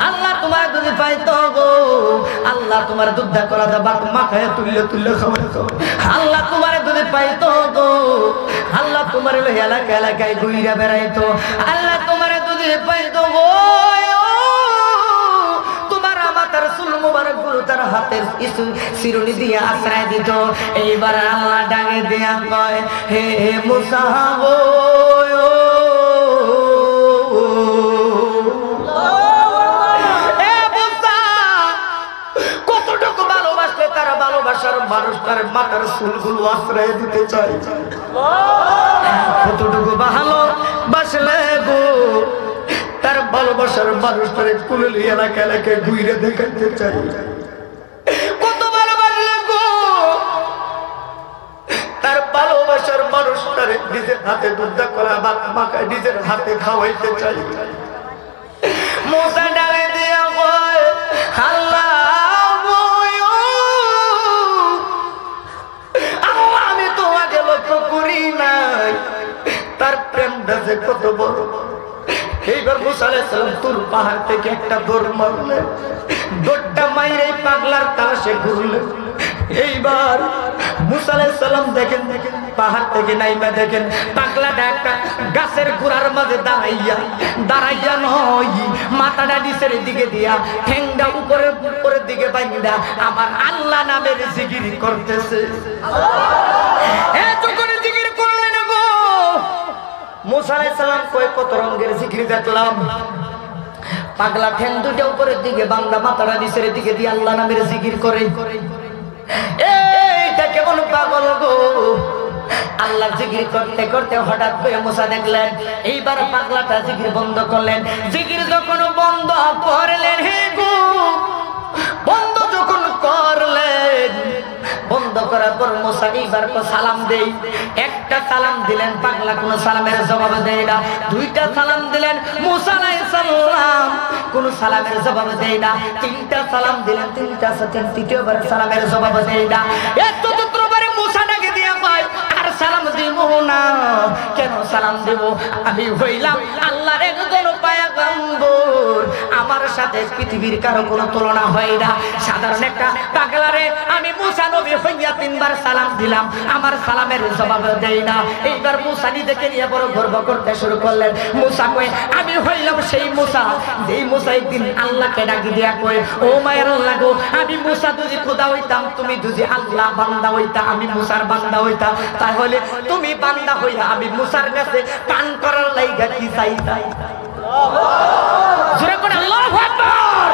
আল্লাহ তোমার যদি পাইতো গো, আল্লাহ তোমার দুধা করা ভাত মাখায় তুললে তুললে খাবার, আল্লাহ তোমার যদি পাইতো গো, আল্লাহ তোমার এলাকায় ঘুরে বেড়াইতো, আল্লাহ তোমার যদি পাইতো গো, তার হাতের শিরুনি দিয়ে আশ্রয় দিত। এইবার আল্লাহ ডাকে দিয়া কয়, হে মুসা গো, এ ভালোবাসার মানুষটার মাথার চুলগুলো আশ্রয় দিতে চাই। কতটুকু ভালোবাসলে গো তার ভালোবাসার মানুষটারে কুলে নিয়ে এলাকা এলাকায় ঘুরে দেখাতে চাই। কত ভালোবাসলে গো তার ভালোবাসার মানুষটারে নিজের হাতে দুধ করা ভাত মাখায় নিজের হাতে খাওয়াইতে চাই। মুসা ডালে দিয়া কয় আল্লাহ আমি তোমাকে লক্ষ্য করি নাই, তার প্রেমটা যে কত বড়। এইবার মুসা আলাইহিস সালাম তুর পাহাড় থেকে একটা দৌড় মারলেন, দৌড়টা মাইরে পাগলার তালাশে ঘুরলেন। এইবার মুসা আলাইহিস সালাম দেখেন পাহাড় থেকে নাইমা দেখেন পাগলাটা একটা গাছের গোড়ার মাঝে দাঁড়াইয়া নয় মাথাটা নিচের দিকে দিয়া ঠ্যাংটা উপরের দিকে বাইন্দা আমার আল্লাহ নামের জিকির করতেছে। জিকির করলেন গো মুসা আলাইহিস সালাম কয় কত রঙের জিকির দেখলাম। পাগলা ঠ্যাং দুইটা উপরের দিকে বান্দা মাথাটা নিচের দিকে দিয়ে আল্লাহ নামের জিকির করে। এইটা কেমন পাগল গো। আল্লাহ জিকির করতে করতে হঠাৎ করে মুসা দেখলেন এইবার পাগলাটা জিকির বন্ধ করলেন। জিকির যখন বন্ধ করলেন হে গো, বন্ধ যখন করলেন, বন্ধ করার পর মুসা এইবার সালাম দেই। একটা সালাম দিলেন পাগলা কোন সালামের জবাব দেয় না। দুইটা সালাম দিলেন মুসা আলাইহিস সালাম কোন সালামের জবাব দেয় না। তিনটা সালাম দিলেন তৃতীয়বার সালামের জবাব দেয় না। চতুর্থবারে মুসা ডাকে দিয়া পায় আর সালাম দিব না। কেন সালাম দেব? আমি হইলাম আল্লাহর একজন পয়গম্বর, আমার সাথে পৃথিবীর কারো কোনো তুলনা হয় না। সাধারণ একটা পাগলারে আমি মুসা নবী হইয়া তিনবার সালাম দিলাম, আমার সালামের জবাব দেই না। এইবার মুসা নিজেকে নিয়ে বড় গর্ব করতে শুরু করলেন। মুসা কয় আমি হইলাম সেই মুসা যেই মুসা একদিন আল্লাহকে ডাকি দিয়া কয় ও মায়ের আল্লাহ গো, আমি মুসা যদি খোদা হইতাম, তুমি যদি আল্লাহ বান্দা হইতা, আমি মুসার বান্দা হইতাম, তাহলে তুমি বান্দা হইয়া আমি মুসার কাছে পান করার লাইগা কি চাইতা? জোরে করে আল্লাহু আকবার।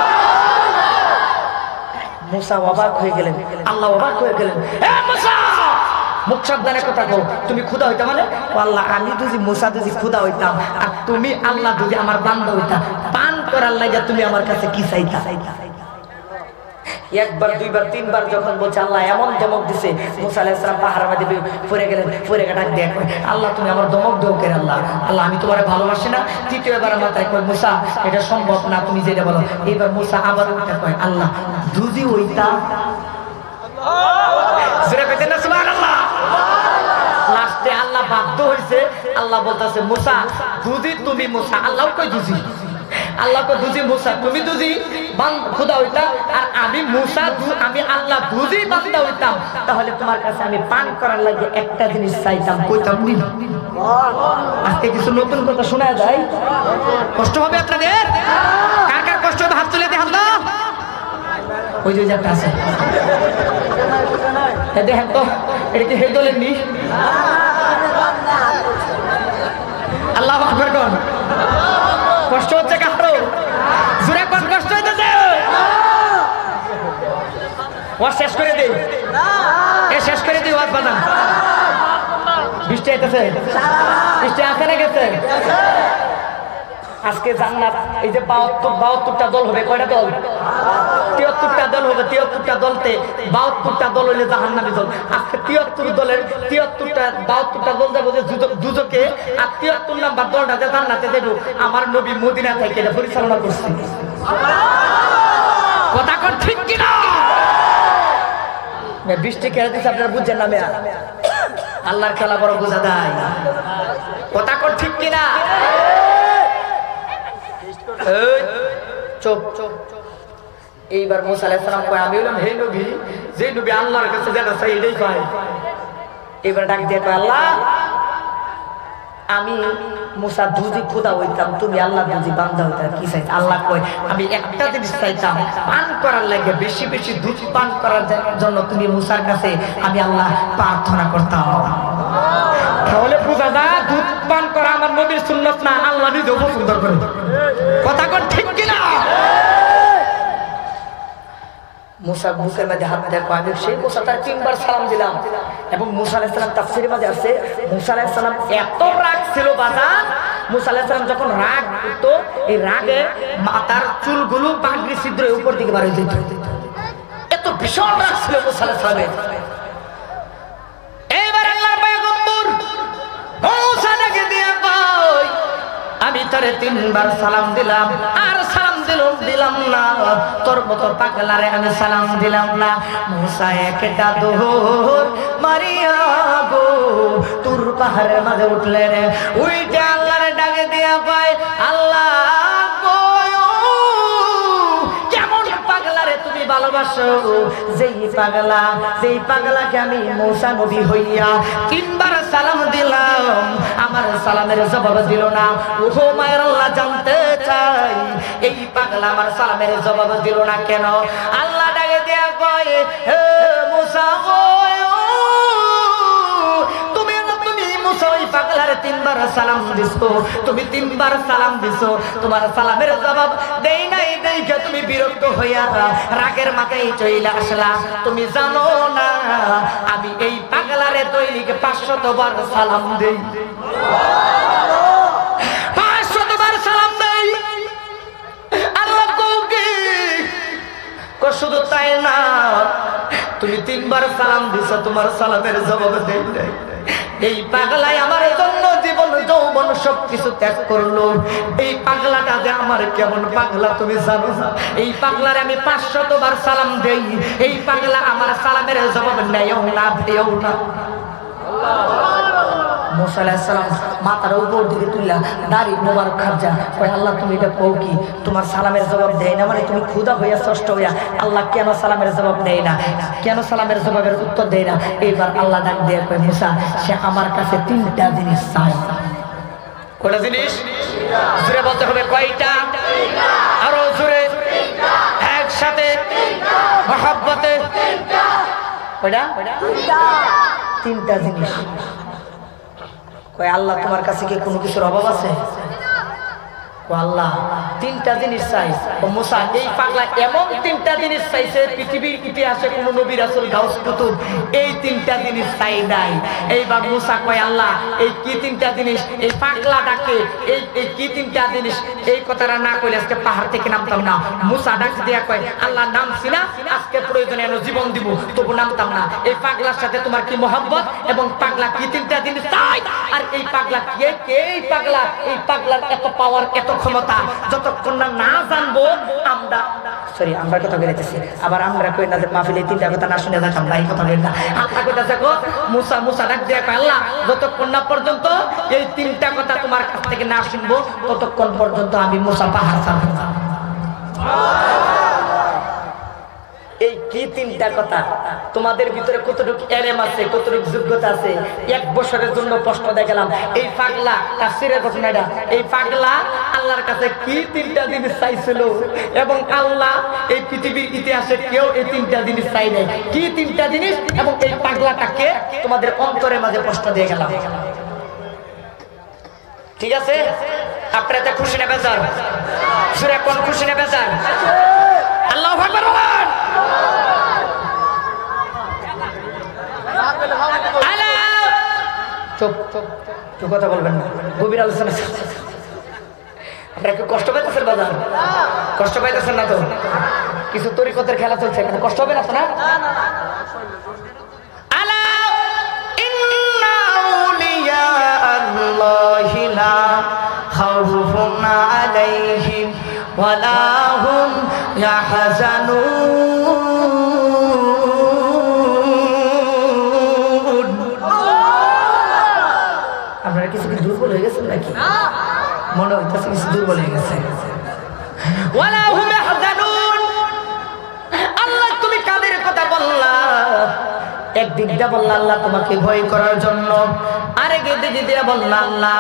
মুসা অবাক হয়ে গেলেন, আল্লাহ অবাক হয়ে গেলেন। এ মুসা মুখ সাবধানে কথা কও, তুমি খোদা হইতা মানে? ও আল্লাহ, আমি যদি মুসা যদি খোদা হইতাম আর তুমি আল্লাহ যদি আমার বান্দা হইতা, পান করার লাগা তুমি আমার কাছে কি চাইতা? একবার দুইবার তিনবার যখন বলছে আল্লাহ এমন দমক দিছে, মুসা আলাইহিস সালাম পাহাড়ের মধ্যে পড়ে গেলেন। পড়ে ডাক দিয়ে আল্লাহ তুমি আমার দমক দাও কেন? আল্লাহ আল্লাহ আমি তোমারে ভালোবাসি না। তৃতীয়বার মাথায় কয় মুসা এটা সম্ভব না, তুমি যেটা বলো। এইবার মুসা আবার উঠে কয় আল্লাহ যদি হইতা, জোরে কইতেন না সুবহানাল্লাহ। লাস্টে আল্লাহ বাধ্য হইছে, আল্লাহ বলতাছে মুসা যদি তুমি মুসা, আল্লাহ কই দুজি, আল্লাহ কই দুজি মুসা তুমি দুজি খোদা হইতা আর আমি মুসা আমি আল্লাহ দুজি বান্দা হইতাম, তাহলে তোমার কাছে আমি পান করার লাগে একটা জিনিস চাইতাম, কইতাম নি? আজকে কিছু নতুন কথা শোনা যায়, কষ্ট হবে আপনাদের? কার কার কষ্ট হবে হাত তুলে দেখান তো। ওই যে একটা আছে দেখেন তো, এটা কি হেড দলের নি? আল্লাহু আকবার কোন কষ্ট হচ্ছে কারো? জোরে কোন কষ্ট হইতেছে? ও শেষ করে দেই, এ শেষ করে দিই ওয়াজ বাজান। বৃষ্টি আইতেছে, বৃষ্টি আসে না গেছে? আজকে জান্নাত এই যে 72টা দল হবে, কয়টা দল? 73টা দল হবে। 73টা দলতে 72টা দল হইলে জাহান্নামী দল। আজকে 73 দলের 72টা দল যাবো যে দুজকে, আর 73 নাম্বার দলটা যে জান্নাতে দেব আমার নবী মদিনা থেকে এটা পরিচালনা করছে। কথা কোন ঠিক কিনা? বৃষ্টি কেড়ে দিচ্ছে আপনারা বুঝছেন না? মেয়া আল্লাহর খেলা বড় বোঝা দেয়। কথা কোন ঠিক কিনা? চুপ। এইবার মুসা আলাইহিস সালাম কয় আমি হলাম হে নবী, যে নবী আল্লাহর কাছে যেটা চাই এটাই পাই। এবার ডাক দিয়ে কয় আল্লাহ আমি মুসা দুজি খোদা হইতাম, তুমি আল্লাহ দুজি বান্দা হইতাম, কি চাইতা? আল্লাহ কয় আমি একটা জিনিস চাইতাম, পান করার লাগে বেশি বেশি দুধ পান করার জন্য তুমি মুসার কাছে আমি আল্লাহ প্রার্থনা করতাম। তাহলে বুঝা যায় দুধ পান করা আমার নবীর সুন্নাত না, আল্লাহ নিজেও পছন্দ করে। কথা কোন ঠিক কিনা? মুসা বুকের মধ্যে হাত দেয়া কয়, আমি সেই মুসা তার 3 বার সালাম দিলাম। এবং মুসা আলাইহিস সালাম তাফসীরের মাঝে আছে, মুসা আলাইহিস সালাম এত রাগ ছিল বাজার, মুসা আলাইহিস সালাম যখন রাগ করতো এই রাগে মাথার চুলগুলো পাগড়ি ছিদ্রের উপর দিকে বার হয়ে যেত। এত ভীষণ রাগ ছিল মুসা আলাইহিস সালামের। এইবার আল্লাহর পয়গম্বর মুসা ডাকে দিয়ে কয়, আমি তোরে 3 বার সালাম দিলাম, আর সালাম দিলাম না, তোর মতো পাগলারে আমি সালাম দিলাম না। মুসা একটা দৌড় মারিয়া গো তুর পাহাড়ের মাঝে উঠলেন, উইটে আল্লাহরে ডাকে দিয়া কয়, আল্লাহ গো কেমন পাগলারে তুমি ভালোবাসো, যেই পাগলাকে আমি মুসা নবী হইয়া 3 বার সালাম দিলাম, আমার সালামের জবাব দিল না। ওহো মায়ের আল্লাহ জানতে চাই এই পাগলা আমার সালামের জবাব দিল না কেন? আল্লাহ ডাকে দেয়া কয়, হে মুসা গো তুমি মুসা ওই পাগলারে 3 বার সালাম দিছো, তুমি 3 বার সালাম দিছো, তোমার সালামের জবাব দেই নাই দেখে তুমি বিরক্ত হইয়া রাগের মাথায় চইলা আসলা। তুমি জানো না আমি এই পাগলারে দৈনিক 500 বার সালাম দেই, 500 বার সালাম দেই। আল্লাহ কওকে শুধু তাই না, তুমি 3 বার সালাম দিছো, তোমার সালামের জবাব দেই নাই। এই পাগলাই আমার জন্য জীবন যৌবন সবকিছু ত্যাগ করলো। এই পাগলাটা যে আমার কেমন পাগলা তুমি জানো না? এই পাগলারে আমি 500 বার সালাম দেই, এই পাগলা আমার সালামের জবাব নেয়ও না, দেও না। মুসা আলাইহিস সালাম মাথার উপর দিকে তুললা দাড়ি মোবারক খাজা কয়, আল্লাহ তুমি এটা কও কি? তোমার সালামের জবাব দেয় না মানে তুমি ক্ষুধা হইয়া ষষ্ঠ হইয়া আল্লাহ কেন সালামের জবাব দেয় না, কেন সালামের জবাবের উত্তর দেয় না? এইবার আল্লাহ ডাক দিয়ে কয়, মুসা সে আমার কাছে 3টা জিনিস চায়। কয়টা জিনিস? জোরে বলতে হবে, কয়টা? আরো জোরে, একসাথে মহব্বতে। কয়টা? 3টা জিনিস। কয় আল্লাহ তোমার কাছে কি কোনো কিছুর অভাব আছে? আল্লাহ 3টা জিনিস চাই। ও মুসা এই পাগলা এমন 3টা জিনিস চাইছে পৃথিবীর ইতিহাসে কোন নবী রাসূল গাউস কুতুব এই 3টা জিনিস চাই নাই। এইবার মুসা কয় আল্লাহ এই কি 3টা জিনিস? এই পাগলাটাকে এই কি 3টা জিনিস? এই কথাটা না কইলে আজকে পাহাড় থেকে নামতাম না। মুসা ডাক দিয়া কয় আল্লাহ নামছি না, আজকে প্রয়োজনে এনে জীবন দিব তবু নামতাম না। এই পাগলার সাথে তোমার কি মহব্বত এবং পাগলা কি 3টা জিনিস চাই? আর এই পাগলা কে? এই পাগলা, এই পাগলার এত পাওয়ার এত ক্ষমতা যতক্ষণ না জানবো আমরা আমরা কথা বলতেছি। আবার আমরা কই না যে মাহফিলে 3টা কথা না শুনে যাক আমরা এই কথা বলি না। আল্লাহ কইতাছে গো মুসা ডাক দিয়া কয় আল্লাহ যতক্ষণ না পর্যন্ত এই 3টা কথা তোমার কাছ থেকে না শুনবো ততক্ষণ পর্যন্ত আমি মুসা পাহাড় ছাড়ব না। এই কি 3টা কথা? তোমাদের ভিতরে কতটুকু এলেম আছে, কতটুকু যোগ্যতা আছে? 1 বছরের জন্য প্রশ্ন দেখালাম। এই পাগলা তাফসীরের ঘটনাটা, এই পাগলা আল্লাহর কাছে কি 3টা জিনিস চাইছিল এবং আল্লাহ এই পৃথিবীর ইতিহাসে কেউ এই 3টা জিনিস চাই নাই। কি 3টা জিনিস এবং এই পাগলাটাকে তোমাদের অন্তরের মাঝে প্রশ্ন দিয়ে গেলাম। ঠিক আছে? আপনারা খুশি না বেজার? সূরা কোন খুশি না বেজার? আল্লাহু আকবার বলেন। চুপ চুপ, কথা বলবেন না, গভীর আলোচনা। আপনারা কি কষ্ট পাইতেছেন বাজার? কষ্ট পাইতেছেন না তো? কিছু তরিকতের খেলা চলছে, এখানে কষ্ট হবে না তো? না আপনারা কিছু কি দুর্বল হয়ে গেছেন নাকি? মনে হইতেছে কিছু দুর্বল হয়ে গেছে। আল্লাহ তুমি কাদের কথা বললা? একদিকটা বললা আল্লাহ তোমাকে ভয় করার জন্য, আরেক দিক দিয়ে বললা আল্লাহ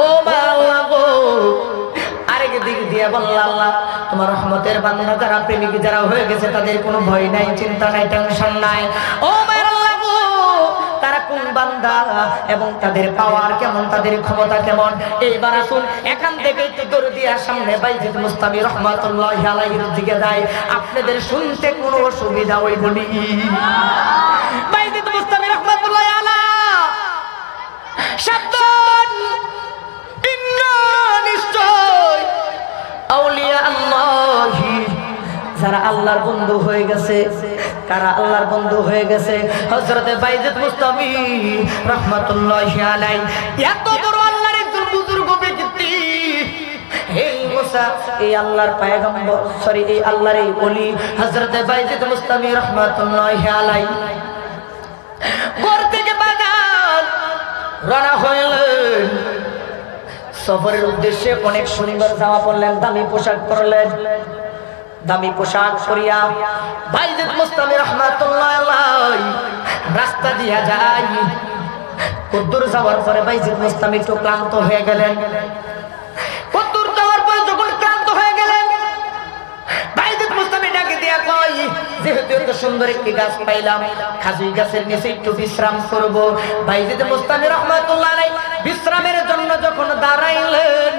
ও মা আল্লাহ গো, আরেক দিক দিয়ে বললা আল্লাহ তোমার রহমতের বান্দা যারা প্রেমিক যারা হয়ে গেছে তাদের কোনো ভয় নাই, চিন্তা নাই, টেনশন নাই। ও মা আল্লাহ গো, তারা কোন কোন বান্দা এবং তাদের পাওয়ার কেমন, তাদের ক্ষমতা কেমন। এইবার আসুন এখান থেকে একটু দৌড় দিয়ে সামনে বাইজিদ মুস্তামি রহমাতুল্লাহি আলাইহির দিকে যায়। আপনাদের শুনতে কোনো অসুবিধা হইব না। বাইজিদ মুস্তামি রহমাতুল্লাহি আলাইহি সাবধান, ইন্না নিশ্চয় আউলিয়া আল্লাহি, যারা আল্লাহর বন্ধু হয়ে গেছে। কারা আল্লাহর বন্ধু হয়ে গেছে? হযরতে বাইজিদ মুস্তামি রাহমাতুল্লাহি আলাইহি এত বড় আল্লাহর একজন বুজুর্গ ব্যক্তি। এই মুসা, এই আল্লাহর পয়গম্বর, সরি এই আল্লাহর এই ওলি হযরতে বাইজিদ মুস্তামি রাহমাতুল্লাহি আলাইহি ঘর থেকে বাজার রওনা হলেন। সফরের উদ্দেশ্যে অনেক সুন্দর জামা পরলেন, দামি পোশাক পরলেন। দামি পোশাক পরিয়া বাইজিদ মুস্তামি রাহমাতুল্লাহি আলাইহি রাস্তা দিয়া যায়। কদ্দুর যাওয়ার পরে বাইজিদ মুস্তামি একটু ক্লান্ত হয়ে গেলেন। কদ্দুর যাওয়ার পরে যখন ক্লান্ত হয়ে গেলেন, বাইজিদ মুস্তামি ডাকে দিয়া কই, যেহেতু এত সুন্দর একটি গাছ পাইলাম, খাজুই গাছের নিচে একটু বিশ্রাম করব। বাইজিদ মুস্তামি রাহমাতুল্লাহি আলাইহি বিশ্রামের জন্য যখন দাঁড়াইলেন,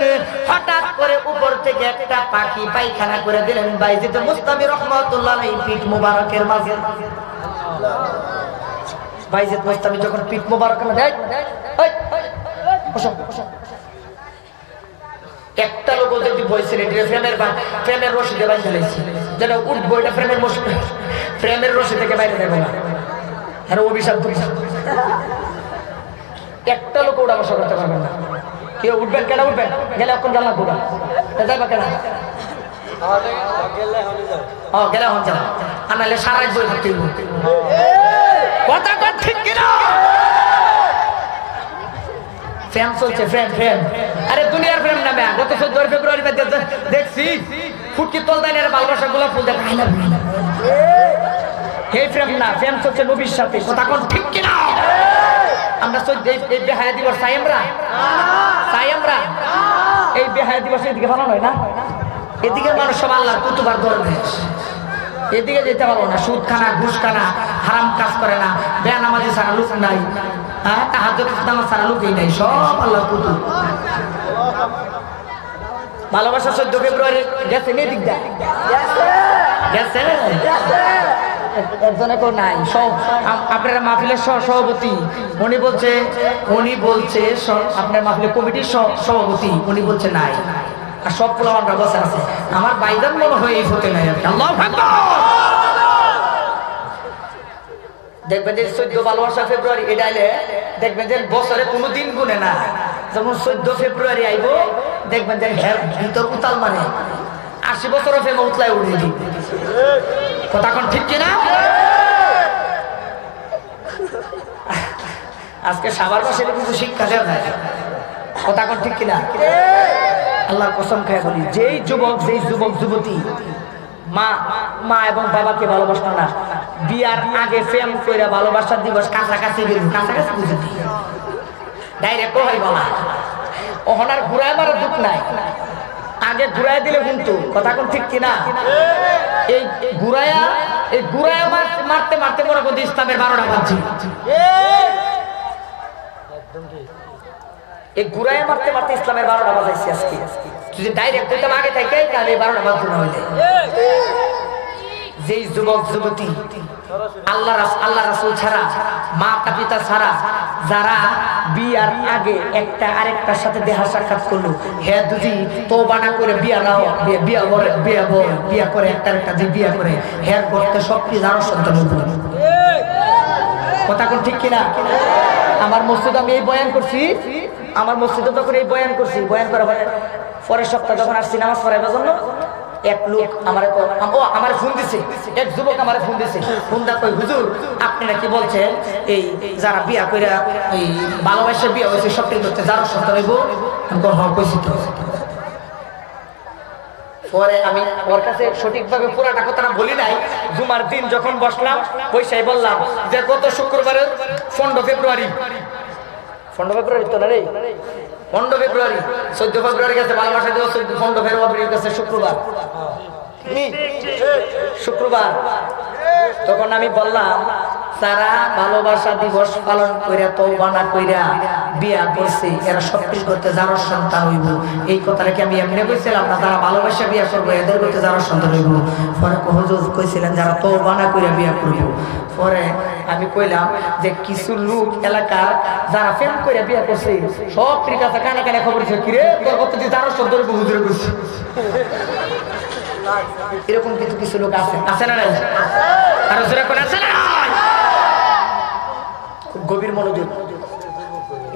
হঠাৎ করে উপর থেকে একটা পাখি পায়খানা করে দিলেন বাইজিদ মুস্তামি রাহমাতুল্লাহি আলাইহি পিঠ মুবারকের মাঝে। বাইজিদ মুস্তামি যখন পিঠ মুবারকের মাঝে একটা লোক যদি বলছিলেন ফ্রেমের রশিদে বাইন্ধে লাইছে, যেটা উঠবো এটা ফ্রেমের রশি থেকে বাইরে যাবে না, আর অভিশাপ একটা লোক ওটা বসা করতে পারবেন না। কেউ উঠবেন, কেনা উঠবেন, গেলে এখন জানলা ঘুরা যাইবা কেনা গেলে হন চা আনালে সারা বই থাকতে কথা ঠিক কিনা? ফ্রেম চলছে, ফ্রেম। আরে দুনিয়ার ফ্রেম নামে গত 14 ফেব্রুয়ারি দেখছি ফুটকি তলদানের ভালোবাসা গোলাপ ফুল দেখা না। এই ফ্রেম না, ফ্রেম চলছে নবীর সাথে। কথা কোন ঠিক কিনা? আমরা এই বেহায়া দিবস চাই, আমরা এই বেহায়া দিবস এদিকে ভালো নয় না। এদিকে মানুষ সব আল্লাহর কুতুবার দরবেশ, এদিকে যেতে পারবো না। সুদ খানা, ঘুষ খানা, হারাম কাজ করে না, বেনামাজি ছাড়া লোক নাই, হ্যাঁ তাহাজ্জুদ নামাজ ছাড়া লোকই নাই, সব আল্লাহর কুতুব। ভালোবাসা 14 ফেব্রুয়ারি গেছে, এদিক দা গেছে একজনে কেউ নাই। আপনারা মাহফিলের সভাপতি উনি বলছে আপনার মাহফিলের কমিটির সভাপতি উনি বলছে নাই, আর সব পোলাপানরা বসে আছে। আমার বাইদান মনে হয় এই হতে নাই। আল্লাহু আকবার। দেখবেন যে 14 ভালোবাসা ফেব্রুয়ারি এটা আইলে দেখবেন যে বছরে কোনো দিন গুনে না। যখন 14 ফেব্রুয়ারি আইব দেখবেন যে হের ভিতর উতাল মানে 80 বছরের ফেমে উতলায় উঠে দিই। কথা এখন ঠিক কিনা? আজকে সবার পাশে কিছু শিক্ষা দেওয়া যায়। কথা এখন ঠিক কিনা? আল্লাহর কসম খেয়ে বলি, যেই যুবক যুবতী মা এবং বাবাকে ভালোবাসতো না, বিয়ার আগে প্রেম করে ভালোবাসার দিবস কাছাকাছি বুঝে ডাইরেক্ট হয় বলা, ওহনার ঘুরায় মারা দুঃখ নাই, আগে ঘুরায় দিলে কিন্তু। কথা কোন ঠিক কিনা? এই ঘুরায়া মারতে মারতে মনে করতে ইসলামের 12টা বাজছে। এই ঘুরায় মারতে মারতে ইসলামের 12টা বাজাইছে আজকে। যদি ডাইরেক্ট কইতাম আগে থেকে তাহলে 12টা বাজতো না হইলে। যেই যুবক যুবতী আল্লাহ রাসূল ছাড়া, মাতা পিতা ছাড়া যারা বিয়ার আগে একটা আরেকটার সাথে দেখা সাক্ষাৎ করলো, হ্যাঁ যদি তওবা না করে বিয়া করে একটা যে বিয়া করে হ্যাঁ করতে সব কি জানো সন্তান। কথা কোন ঠিক কিনা? আমার মসজিদে আমি এই বয়ান করছি, আমার মসজিদে যখন এই বয়ান করছি, বয়ান করার পরের সপ্তাহ যখন আসছি নামাজ পড়াইবার জন্য, এক লোক আমার ফোন দিছে, এক যুবক আমার ফোন দিছে। ফোন দা কই, হুজুর আপনি নাকি বলছেন এই যারা বিয়া কইরা এই ভালোবাসা বিয়া হয়েছে সব ঠিক করতে যারা সন্তান হইব। কইছি তো। পরে আমি ওর কাছে সঠিকভাবে পুরাটা কথাটা বলি নাই। জুমার দিন যখন বসলাম পয়সাই বললাম যে গত শুক্রবারের 15 ফেব্রুয়ারি তো না রে, 15 ফেব্রুয়ারি 14 ফেব্রুয়ারি গেছে ভালোবাসা দিবস, 15 ফেব্রুয়ারি গেছে শুক্রবার। তখন আমি বললাম যারা ভালোবাসা দিবস পালন কইরা তওবা না কইরা বিয়া করছে এরা সবকিছু করতে যারা সন্তান হইব। এই কথাটা কি আমি এমনি কইছিলাম না? যারা ভালোবাসা বিয়া করবো এদের করতে যারা সন্তান হইব। পরে হুজুর কইছিলেন যারা তওবা না কইরা বিয়া করব। পরে আমি কইলাম যে কিছু লোক এলাকা যারা প্রেম কইরা বিয়া করছে সব ঠিক আছে, কানে কানে খবর দিছে কি রে তোর কত যে যারা সন্তান হইব হুজুরে কইছে। এরকম কিন্তু কিছু লোক আছে, আছে না নাই? আর হুজুরে কোন আছে না? খুব গভীর মনোযোগ।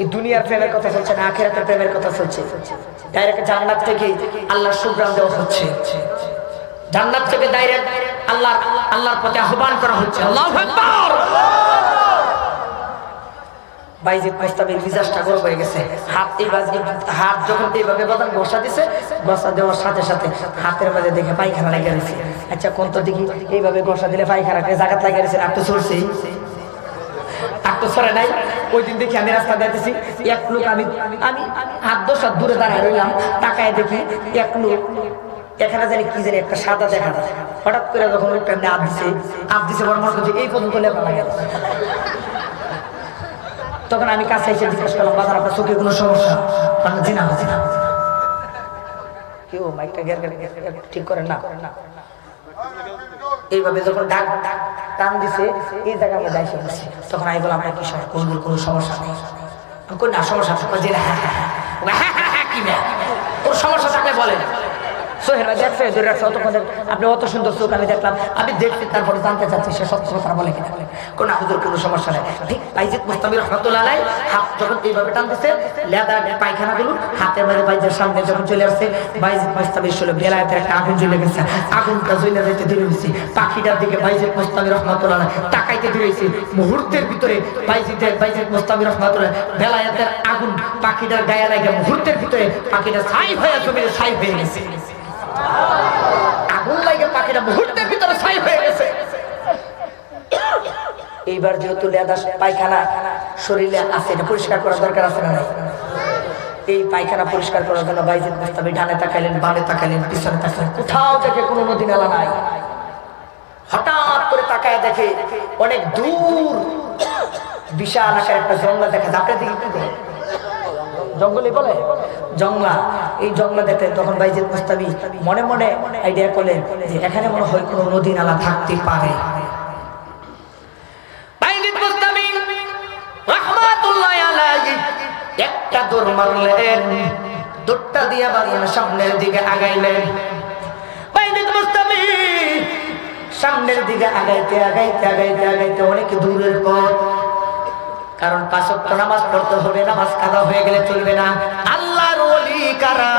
এই দুনিয়ার প্রেমের কথা চলছে না, আখিরাতের প্রেমের কথা চলছে। ডাইরেক্ট জান্নাত থেকে আল্লাহর সুগ্রাম দেওয়া হচ্ছে, জান্নাত থেকে ডাইরেক্ট আল্লাহর প্রতি আহ্বান করা হচ্ছে। আল্লাহু আকবার। বাইজিদ মুস্তামির মিজাজটা গরম হয়ে গেছে। হাত যখন এইভাবে বাদান ঘষা দিছে, ঘষা দেওয়ার সাথে সাথে হাতের মাঝে দেখে পায়খানা লেগে গেছে। আচ্ছা কোন তো দেখি এইভাবে ঘষা দিলে পায়খানাটা জায়গা লাগিয়ে গেছে, আর তো চলছে নাই। ওই দিন দেখি আমি রাস্তা দিতেছি, এক লোক আমি হাত 10 হাত দূরে দাঁড়ায় রইলাম, তাকায় দেখি এক লোক এখানে জানি কি জানি একটা সাদা দেখা যায়। হঠাৎ করে যখন লোকটা এমনি হাত দিছে বড় মনে করছি এই পর্যন্ত লেখা লাগে। তখন আমি কাছে এসে জিজ্ঞেস করলাম বাজার আপনার চোখে কোনো সমস্যা? জি না, কেউ মাইকটা ঠিক করে না। এইভাবে যখন ডাক টান দিছে এই জায়গার মধ্যে এসে বসে, তখন আমি বললাম আপনার কি কোনো সমস্যা নেই? আমি কই না সমস্যা থাকলে কি না ওর সমস্যা থাকলে বলেন। সোহেল ভাই দেখছে ধরে রাখছে অতক্ষণ, আপনি অত সুন্দর চোখ আমি দেখলাম, আমি দেখছি তারপরে জানতে চাচ্ছি সে সত্য কথা বলে কিনা। কোন হুজুর কোনো সমস্যা নেই। ঠিক বাইজিদ মুস্তামি রাহমাতুল্লাহ আলাইহি হাত যখন এইভাবে টান দিছে, লেদা পায়খানাগুলো হাতের মাঝে বাইজের সামনে যখন চলে আসছে, বাইজিদ মুস্তামির শরীরে বেলায়েতের একটা আগুন জ্বলে গেছে। আগুনটা জ্বলে যেতে দেরি হয়েছে, পাখিটার দিকে বাইজিদ মুস্তামি রাহমাতুল্লাহ আলাইহি তাকাইতে দেরি হয়েছে। মুহূর্তের ভিতরে বাইজিদ মুস্তামি রাহমাতুল্লাহ বেলায়েতের আগুন পাখিটার গায়ে লাগে, মুহূর্তের ভিতরে পাখিটা ছাই হয়ে জমিনে ছাই হয়ে গেছে। আগুন লাগে পাখিটা মুহূর্তের ভিতরে ছাই হয়ে গেছে। এইবার যেহেতু লেদা পায়খানা শরীরে আছে, এটা পরিষ্কার করার দরকার আছে না নাই? এই পায়খানা পরিষ্কার করার জন্য বাইজিদ মুস্তামি ডানে তাকাইলেন, বামে তাকাইলেন, পিছনে তাকাইলেন, কোথাও থেকে কোনো নদী নালা নাই। হঠাৎ করে তাকায় দেখে অনেক দূর বিশাল আকার একটা জঙ্গল দেখা যায়। আপনার দিকে কি জঙ্গলে বলে জংলা, এই জংলা দেখলেন। তখন বাইজিদ মুস্তামি মনে মনে আইডিয়া করলেন যে এখানে মনে হয় কোনো নদী নালা থাকতে পারে। বাইজিদ মুস্তামি রাহমাতুল্লাহি আলাইহি একটা দৌড় মারলেন, দৌড়টা দিয়ে বাড়ির সামনের দিকে আগাইলেন। বাইজিদ মুস্তামি সামনের দিকে আগাইতে আগাইতে আগাইতে আগাইতে অনেক দূরের পথ, কারণ 5 ওয়াক্ত নামাজ পড়তে হবে, নামাজ কাজা হয়ে গেলে চলবে না। আল্লাহর ওলি কারা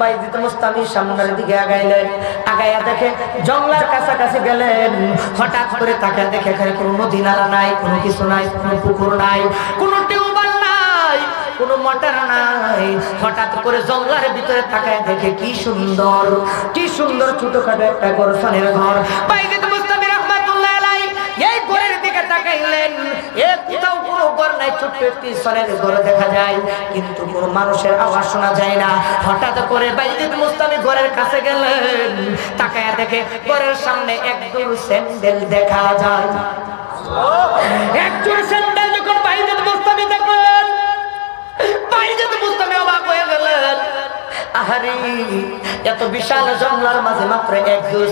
বাইজিদ মুস্তামি সামনের দিকে আগাইলেন, আগাইয়া দেখে জঙ্গলার কাছাকাছি গেলেন। হঠাৎ করে তাকে দেখে এখানে কোনো নদী নালা নাই, কোনো কিছু নাই, কোনো পুকুর নাই, কোনো টিউবওয়েল নাই, কোনো মোটর নাই। হঠাৎ করে জঙ্গলার ভিতরে তাকায় দেখে কি সুন্দর ছোটখাটো একটা গোরস্থানের ঘর। বাইজিদ মুস্তামি রাহমাতুল্লাহি আলাইহি এই ঘরের দিকে তাকাইলেন, কোথাও কোনো ঘর নাই, ছোট্ট একটি সনের ঘর দেখা যায়, কিন্তু কোনো মানুষের আওয়াজ শোনা যায় না। হঠাৎ করে বাইজিদ মুস্তামি ঘরের কাছে গেলেন, তাকায়া দেখে ঘরের সামনে একজোড় স্যান্ডেল দেখা যায়। একজোড় স্যান্ডেল যখন বাইজিদ মুস্তামি দেখলেন, বাইজিদ মুস্তামি অবাক হয়ে গেলেন। আহারে এত বিশাল জঙ্গলার মাঝে মাত্র একজোড়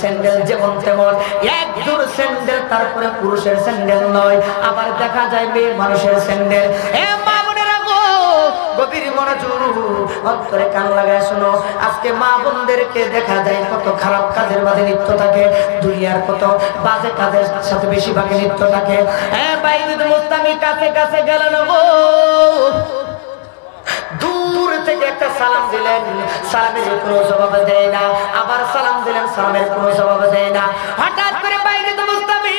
স্যান্ডেল যেমন তেমন একজোড় স্যান্ডেল, তারপরে পুরুষের স্যান্ডেল নয়, আবার দেখা যায় মেয়ে মানুষের স্যান্ডেল। মা বোনেরা গো, গভীর মনোযোগ অন্তরে কান লাগায় শোনো। আজকে মা বোনদেরকে দেখা যায় কত খারাপ কাজের মাঝে লিপ্ত থাকে, দুনিয়ার কত বাজে কাজের সাথে বেশিরভাগে লিপ্ত থাকে। বাইজিদ মুস্তামি কাছে কাছে গেলেন গো, দূর থেকে একটা সালাম দিলেন, সালামের কোনো জবাব দেয় না, আবার সালাম দিলেন, সালামের কোনো জবাব দেয় না। হঠাৎ করে বাইজিদ মুস্তামি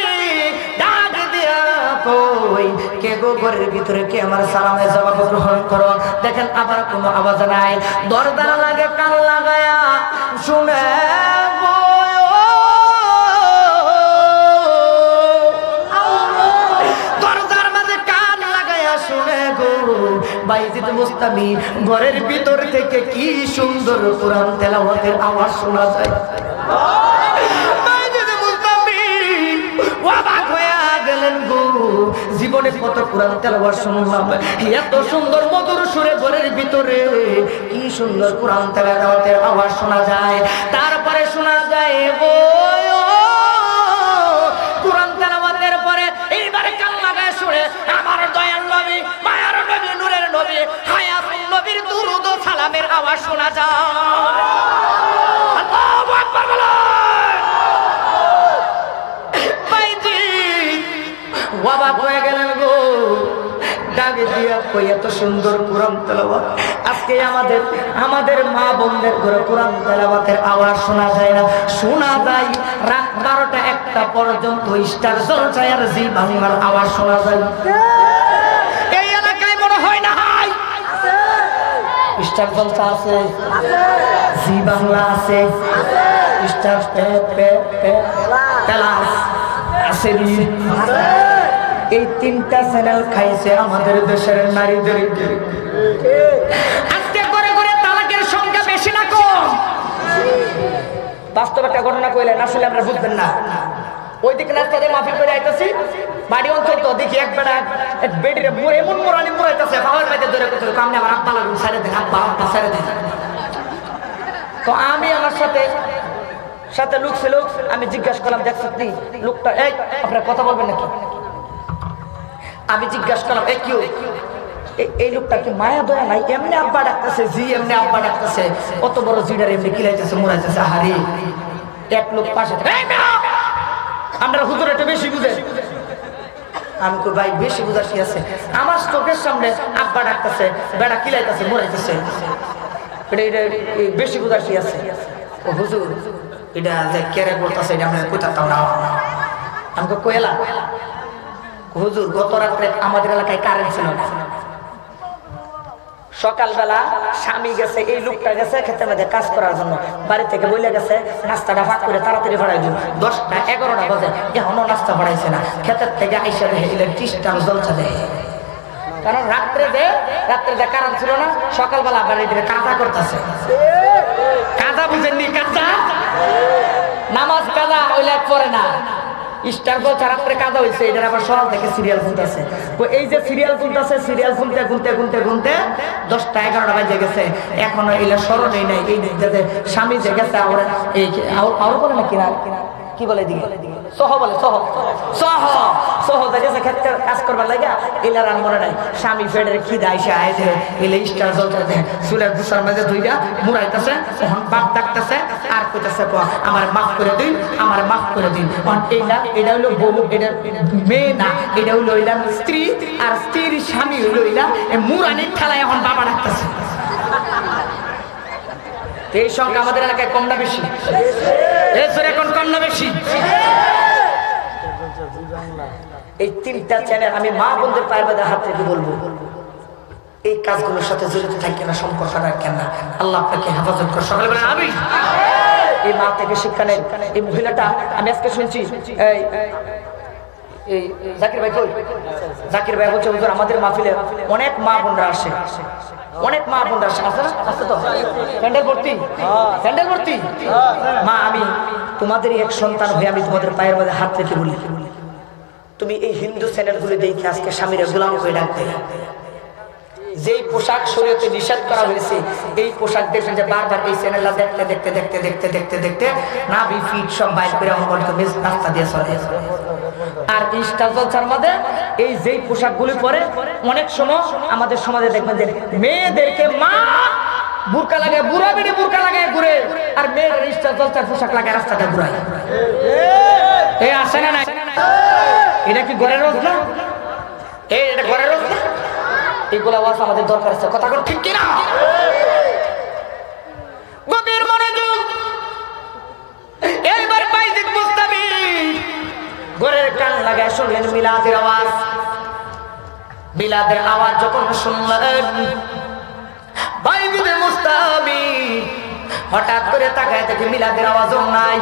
ডাক দিয়া কই কে গো ঘরের ভিতরে কে আমার সালামের জবাব গ্রহণ করো? দেখেন আবার কোনো আওয়াজ নাই। দরজা লাগে কান লাগায়া শুনে বাইজিদ মুস্তামি ঘরের ভিতর থেকে কি সুন্দর কোরআন তেলাওয়াতের আওয়াজ শোনা যায়। বাইজিদ মুস্তামি জীবনে কত কোরআন তেলাওয়াত শুনলাম, এত সুন্দর মধুর সুরে ঘরের ভিতরে কি সুন্দর কোরআন তেলাওয়াতের আওয়াজ শোনা যায়। তারপরে শোনা যায় গো কোরআন তেলাওয়াতের পরে এইবারে কান লাগায় শুনে আমার দয়াল নবী, মায়ার নবী, নূরের নবী, হায়াতুল নবীর দুরূদ ও সালামের আওয়াজ শোনা যায়। আল্লাহু আকবার বলেন। ভাইজি অবাক হয়ে গেলেন গো, ডাকে দিয়া কই এত সুন্দর কোরআন তেলাওয়াত আজকে আমাদের মা বোনদের ঘরে কোরআন তেলাওয়াতের আওয়াজ শোনা যায় না। শোনা যায় রাত 12টা 1টা পর্যন্ত স্টার জলসায় আর জি বাংলার আওয়াজ শোনা যায়। এই এলাকায় মনে হয় না হাই স্টার জলসা আছে, জি বাংলা আছে, স্টার প্লাস আছে, এই 3টা চ্যানেল খাইছে আমাদের দেশের নারীদের। আজকে করে করে তালাকের সংখ্যা বেশি না কম? বাস্তব একটা ঘটনা কইলেন, আসলে আমরা বুঝবেন না। ওই দিকে রাস্তা দিয়ে মাহফিল করে আইতাছি, বাড়ি অঞ্চল তো দেখি এক বেড়া এক বেডিরে মুড়ে এমন মোরানি মুড়াইতেছে, পাওয়ার বাইতে ধরে কত কামনে আমার আব্বা লাগুন সারে দেন, আব্বা আব্বা সারে দেন। তো আমি আমার সাথে লোক ছিল, আমি জিজ্ঞাসা করলাম দেখছো লোকটা, এই আপনারা কথা বলবেন নাকি? আমি জিজ্ঞাসা করলাম এই লোকটা কি মায়া দয়া নাই? এমনি আব্বা ডাকতেছে, জি এমনি আব্বা ডাকতেছে, কত বড় জিডার এমনি কিলাইতেছে, মুড়াইতেছে। হারি এক লোক পাশে, আমরা হুজুর একটু বেশি বুঝে। আমি কই ভাই বেশি বুঝার কি আছে? আমার চোখের সামনে আব্বা ডাকতেছে, বেড়া কিলাইতেছে, মুড়াইতেছে, এটা বেশি বুঝার কি আছে? ও হুজুর এটা যে কেরে করতেছে এটা আমরা কোথাও না। আমি কইলা হুজুর গত রাত্রে আমাদের এলাকায় কারেন্ট ছিল না, সকালবেলা স্বামী গেছে, এই লোকটা গেছে খেতে মধ্যে কাজ করার জন্য, বাড়ি থেকে বইলে গেছে নাস্তাটা ভাগ করে তাড়াতাড়ি ভাড়াই দিন। 10টা 11টা বাজে এখনো নাস্তা ভাড়াইছে না। খেতের থেকে আইসা দেখে ইলেকট্রিকটার জলসা দেয়, কারণ রাত্রে যে কারেন্ট ছিল না, সকালবেলা বাড়ি থেকে কাজা করতেছে। কাজা বুঝেননি? কাজা নামাজ কাজা ওই লাগ পড়ে না, স্টার জলসা রাত্রে কাজা হয়েছে, এটার আবার সকাল থেকে সিরিয়াল শুনতেছে। এই যে সিরিয়াল শুনতেছে, সিরিয়াল শুনতে গুনতে 10টা 11টা বাজে গেছে, এখনো এগুলো স্মরণই নাই। এই দিকটাতে স্বামী যে গেছে আরো বলে না কিনা কি বলে দিকে সহ বলে সহ গেছে ক্ষেত্রে কাজ করবার লাগে, এলার আর মনে নাই। স্বামী ফেডের খিদা আইসে আইছে এলে স্টার জলটাতে চুলের দুসার মাঝে ধুইয়া মুড়াইতেছে, তখন বাপ ডাকতেছে আর কইতেছে আমার মাফ করে দিন, আমার মাফ করে দিন। এটা হইলো বউ, এটা মেয়ে না, এটা হইলো এলার স্ত্রী, আর স্ত্রীর স্বামী হইলো এলা মুরানির ঠেলায় এখন বাবা ডাকতেছে। এই সংখ্যা আমাদের এলাকায় কম না বেশি? এখন কম না বেশি? এই 3টা চ্যানেল আমি মা বোনদের পায়ের বাঁধে হাত রেখে বলবো, এই কাজগুলোর সাথে জড়িত থাকেন না, সম্পর্ক রাখেন না। আল্লাহ আপনাকে হেফাজত করে। সকালে বলেন আমিন। এই মা থেকে শিক্ষা নেন। এই মহিলাটা আমি আজকে শুনছি, এই জাকির ভাই কই? জাকির ভাই বলছে হুজুর আমাদের মাহফিলে অনেক মা বোনরা আসে, অনেক মা বোনরা আসে। আছে না? আছে তো? প্যান্ডেল ভর্তি, প্যান্ডেল ভর্তি। মা আমি তোমাদেরই এক সন্তান হয়ে আমি তোমাদের পায়ের মধ্যে হাত রেখে বলি, তুমি এই হিন্দু চ্যানেলগুলি দেখে আজকে স্বামীরা গোলাম হয়ে ডাকতে। যেই পোশাক শরীয়তে নিষেধ করা হয়েছে, এই পোশাক দেখবেন যে বারবার এই চ্যানেলটা দেখতে নাভি ফিট সব বাইর করে রাস্তা দিয়ে চলে। আর স্টার জলসার মধ্যে এই যেই পোশাকগুলি পরে অনেক সময় আমাদের সমাজে দেখবেন যে মেয়েদেরকে মা বুরকা লাগায়, বুড়া বেড়ে বুরকা লাগায় ঘুরে, আর মেয়েরা স্টার জলসার পোশাক লাগায় রাস্তাটা ঘুরায়। এই আসে না? এটা কি ঘরের রোজ না? এটা ঘরের রোজ না? এগুলা ওয়াজ আমাদের দরকার আছে। কথা ঠিক কিনা? গভীর মনোযোগ। এইবার বাইজিদ মুস্তামি ঘরের কান লাগায় শুনলেন মিলাদের আওয়াজ। মিলাদের আওয়াজ যখন শুনলেন বাইজিদ মুস্তামি হঠাৎ করে তাকায় দেখে মিলাদের আওয়াজও নাই,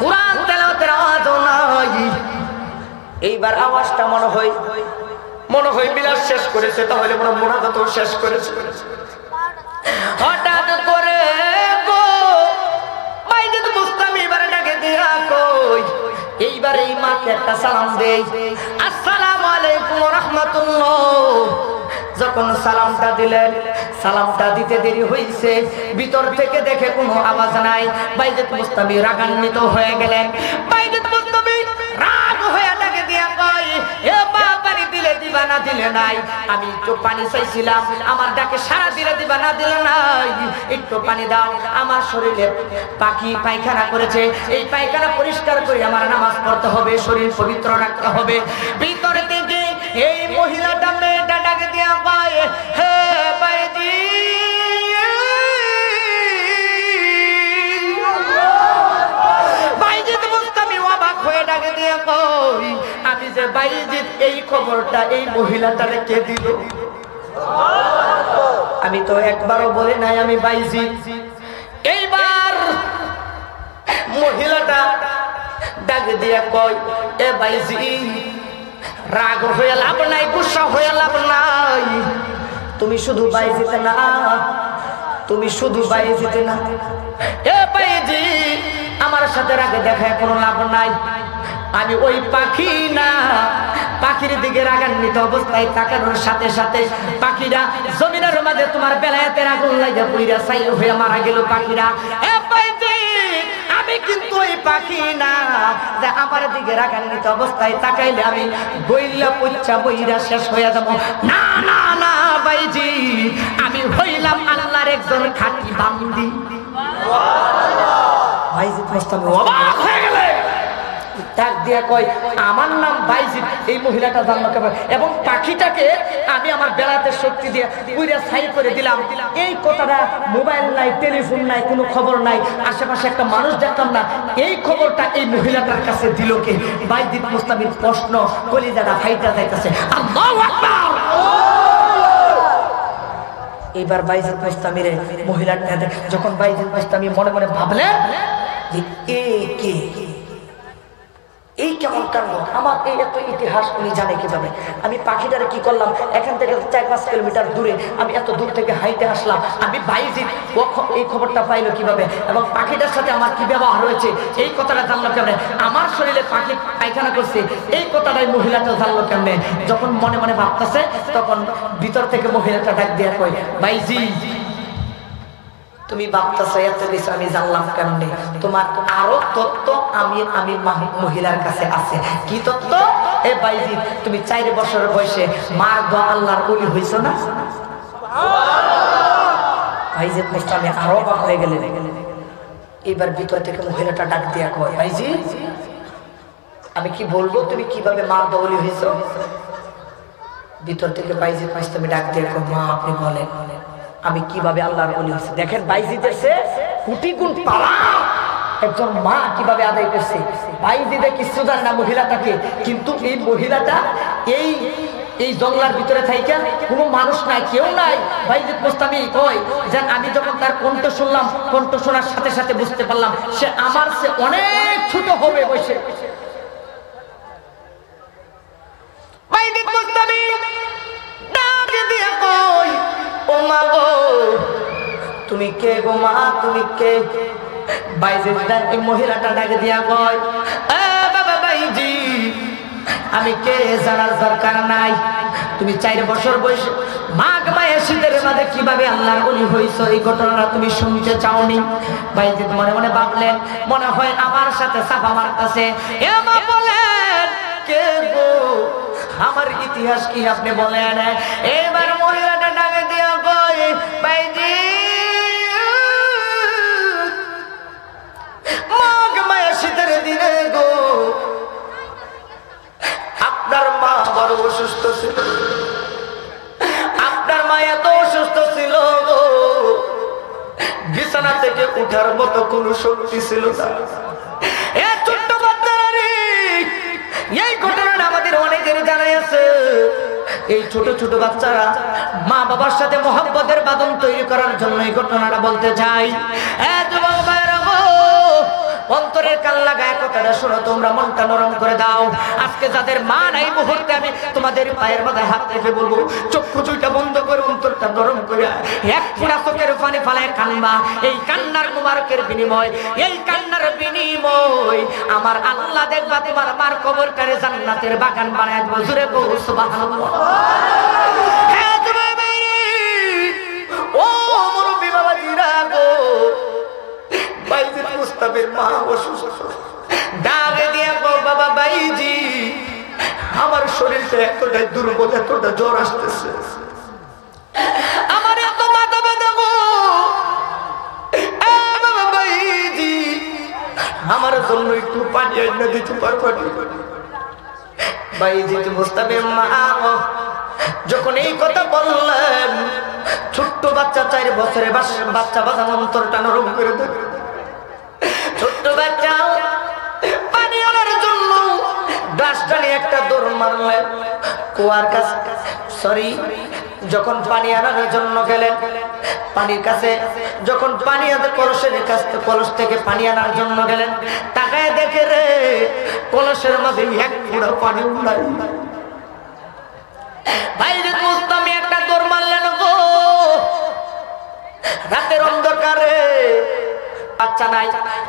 কুরআন তেলাওয়াতের আওয়াজও নাই। এইবার আওয়াজটা মনে হয় মিলাদ শেষ করেছে, তাহলে মনে মোনাজাত শেষ করেছে। হঠাৎ করে গো বাইজিদ মুস্তামি এবারে ডাকে দিয়া কই, এইবার এই মাকে একটা সালাম দেই, আসসালামু আলাইকুম আলাইকুম ওয়া রাহমাতুল্লাহ। যখন সালামটা দিলেন, সালামটা দিতে দেরি হয়েছে, ভিতর থেকে দেখে কোনো আওয়াজ নাই। বাইজিদ মুস্তামি রাগান্বিত হয়ে গেলেন। বাইজিদ মুস্তামি রাগ হয়ে ডাকে দিয়া কয়, এ মা, পানি দিলে দিবা না দিলে নাই? আমি একটু পানি চাইছিলাম, আমার ডাকে সারা দিলে দিবা না দিলে নাই? একটু পানি দাও, আমার শরীরে পাখি পায়খানা করেছে, এই পায়খানা পরিষ্কার করে আমার নামাজ পড়তে হবে, শরীর পবিত্র রাখতে হবে। ভিতরে থেকে এই মহিলাটা মেয়েটা ডাকে দিয়া কয়, হে বাইজি, বাইজিদ মুস্তামি অবাক হয়ে ডাকে দিয়া কয়, আমি যে বাইজিদ, এই খবরটা এই মহিলাটারে কে দিল? আমি তো একবারও বলে নাই আমি বাইজিদ। এইবার মহিলাটা ডাকে দিয়া কয়, এ বাইজিদ, রাগ হয়ে লাভ নাই, গুসা হয়ে লাভ নাই, তুমি শুধু বাইজিদ না, তুমি শুধু বাইজিদ না, এ বাইজিদ, আমার সাথে রাগে দেখা কোনো লাভ নাই। আমি ওই পাখি না, পাখির দিকে রাগান্বিত অবস্থায় তাকানোর সাথে সাথে পাখিরা জমিনের মাঝে তোমার বেলায়েতের আগুন লাগিয়া পুইরা ছাই হয়ে মারা গেল পাখিরা। এ বাইজিদ, আমি কিন্তু ওই পাখি না যে আমার দিকে রাগান্বিত অবস্থায় তাকাইলে আমি বইলা পুচ্ছা বইরা শেষ হয়ে যাব। না না না বাইজিদ, আমি হইলাম আল্লাহর একজন খাঁটি বান্দি। বাইজিদ মুস্তামি অবাক হয়ে গেলেন। ডাক দিয়া কয়, আমার নাম বাইজিদ, এই মহিলাটা জানলো কেমন? এবং পাখিটাকে আমি আমার বেলাতের শক্তি দিয়ে পুইরা ছাই করে দিলাম। এই কথাটা, মোবাইল নাই, টেলিফোন নাই, কোনো খবর নাই, আশেপাশে একটা মানুষ দেখতাম না, এই খবরটা এই মহিলাটার কাছে দিল কে? বাইজিদ মুস্তামির প্রশ্ন কলিজাটা ফাইটা যাইতেছে। আল্লাহু আকবার। এইবার বাইজিদ মুস্তামিরে মহিলাটা যখন বাইজিদ মুস্তামি মনে মনে ভাবলেন যে এই কেমন কাণ্ড, আমার এই এত ইতিহাস উনি জানে কিভাবে? আমি পাখিটারে কি করলাম, এখান থেকে 4-5 কিলোমিটার দূরে, আমি এত দূর থেকে হাইটে আসলাম, আমি বাইজিদ এই খবরটা পাইলো কিভাবে? এবং পাখিটার সাথে আমার কি ব্যবহার হয়েছে, এই কথাটা জানলো কেমনে? আমার শরীরে পাখি পায়খানা করছে, এই কথাটাই মহিলাটা জানলো কেমনে? যখন মনে মনে ভাবতেছে, তখন ভিতর থেকে মহিলাটা ডাক দিয়া কয়, বাইজিদ, তুমি ভাবতেছো এত কিছু আমি জানলাম কেমনে? তোমার আরো তত্ত্ব আমি মহিলার কাছে আছে। কি তত্ত্ব? এ বাইজিদ, তুমি 4 বছরের বয়সে মার দোয়া আল্লাহর ওলি হইছো না? বাইজিদ মুস্তামি আরো অবাক হয়ে গেলেন। এবার ভিতর থেকে মহিলাটা ডাক দিয়া কয়, বাইজিদ, আমি কি বলবো, তুমি কিভাবে মার দোয়া ওলি হইছো? ভিতর থেকে বাইজিদ মুস্তামি ডাক দিয়া কয়, মা, আপনি বলেন আমি কিভাবে আল্লাহর ওলি হয়েছে। দেখেন বাইজিদের সে কোটি গুণ পাওয়া একজন মা কিভাবে আদায় করছে। বাইজিদে কিছু জানে না মহিলাটাকে, কিন্তু এই মহিলাটা এই জঙ্গলার ভিতরে থাইকা কোনো মানুষ নাই, কেউ নাই। বাইজিদ মুস্তামি কয় যে আমি যখন তার কণ্ঠ শুনলাম, কণ্ঠ শোনার সাথে সাথে বুঝতে পারলাম সে আমার সে অনেক ছোট হবে বসে। বাইজিদ মুস্তামি ডাক দিয়া কয়, ও মা গো, তুমি কে গো মা, তুমি কে? বাইজিদ এই মহিলাটা ডাকে দিয়া কয়, এ বাবা বাইজিদ, আমি কে জানার দরকার নাই, তুমি 4 বছর বয়সে মাঘ মায়ের শীতের মাঝে কিভাবে আল্লাহর ওলি হইছো, এই ঘটনাটা তুমি শুনতে চাওনি? বাইজিদ মনে মনে ভাবলেন, মনে হয় আমার সাথে চাপা মারতেছে। এ মা বলেন, কে গো, আমার ইতিহাস কি আপনি বলেন? এবার মহিলাটা ডাকে দিয়া কয়, বাইজিদ, মাঘ মায়ের শীতের দিনে গো, আপনার মা বড় অসুস্থ ছিল, আপনার মা এত অসুস্থ ছিল গো, বিছানা থেকে উঠার মতো কোনো শক্তি ছিল না। এ ছোট্ট বাচ্চারা রে, এই ঘটনাটা আমাদের অনেকের জানাই আছে। এই ছোট ছোট বাচ্চারা মা বাবার সাথে মহব্বতের বাঁধন তৈরি করার জন্য এই ঘটনাটা বলতে চাই। যুবক ভাইরা গো, অন্তরের কান লাগায় কথাটা শোনো, তোমরা মনটা নরম করে দাও। আজকে যাদের মা নাই, মুহূর্তে আমি তোমাদের পায়ের মাথায় হাত রেখে বলবো, চক্ষু দুইটা বন্ধ করে অন্তরটা নরম করে এক ফোঁটা চোখের পানি ফালায় কান্না, এই কান্নার মুবারকের বিনিময়, এই কান্নার বিনিময় আমার আল্লাহ দেখবা তোমার মার কবরটারে জান্নাতের বাগান বানায় দেব। জোরে বলো সুবহানাল্লাহ। হ্যাঁ তুমি ও মুরব্বি বাবাজিরা গো, বাইজিদ মুস্তাফির মা অসুস্থ, ডাকে দিয়ে বাবা বাইজি আমার শরীরটা এতটাই দুর্বল, এতটা জ্বর আসতেছে, আমার এত মাথা ব্যথা গো, বাবা বাইজি আমার জন্য একটু পানি এনে দিতে পারবা? বাইজিদ মুস্তাফির মা যখন এই কথা বললেন, ছোট্ট বাচ্চা 4 বছরের বাচ্চা বাঁধানো অন্তরটা নরম করে দেয়। ছোট্ট বাচ্চা পানি আনার জন্য গ্লাসটা নিয়ে একটা দৌড় মারলেন কুয়ার কাছে, সরি যখন পানি আনার জন্য গেলেন পানির কাছে, যখন পানি আনতে কলসের কাছে, কলস থেকে পানি আনার জন্য গেলেন, তাকায় দেখে রে কলসের মাঝে এক ফুটা পানি নাই। বাইজিদ মুস্তাফি একটা দৌড় মারলেন গো, রাতের অন্ধকারে বাচ্চা নাই,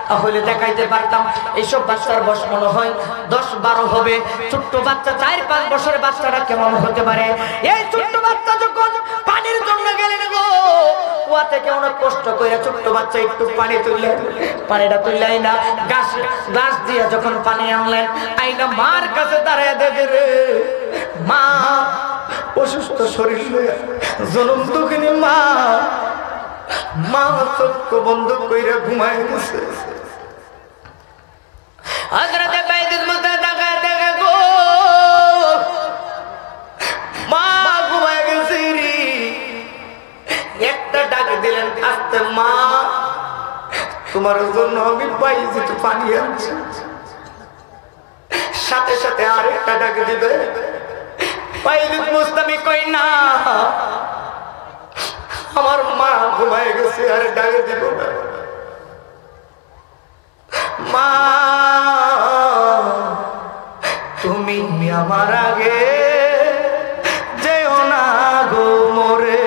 তাহলে দেখাইতে পারতাম। এইসব বাচ্চার বয়স মনে হয় 10-12 হবে। ছোট্ট বাচ্চা 4-5 বছরের বাচ্চাটা কেমন হতে পারে? এই ছোট্ট বাচ্চা যখন পানির জন্য গেলেন গো, কুয়া থেকে অনেক কষ্ট করে ছোট্ট বাচ্চা একটু পানি তুললেন, পানিটা তুললেই না, গ্লাস দিয়ে যখন পানি আনলেন, আইনা মার কাছে দাঁড়ায় দেখে রে মা অসুস্থ শরীর লইয়া, জনম দুঃখিনী মা, মা চোখ বন্ধ কইরা ঘুমায় গেছে। হযরতে বাইজিদ মুস্তাফি তাকায় দেখে গো মা ঘুমায় গেছে রে। একটা ডাক দিলেন আস্তে, মা তোমার জন্য আমি বাইজিদ পানি আনছি। সাথে সাথে আরেকটা ডাক দিবে, বাইজিদ মুস্তাফি কই না, আমার মা ঘুমায় গেছে আর ডাকে দিব না। মা তুমি আমার আগে যেও না গো মোরে,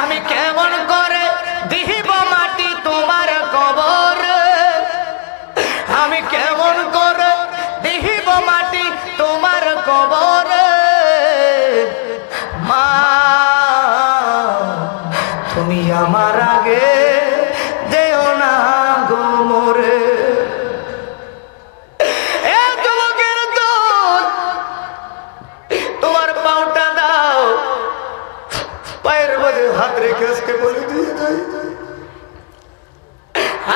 আমি কেমন করে দিব মাটি তোমার কবর, আমি কেমন করে দিব মাটি তোমার কবর। মা তুমি আমার আগে যেও না গো মোরে। তোমার পাউটা দাও, পায়ের মধ্যে হাত রেখে আজকে বলে দিয়ে যাই।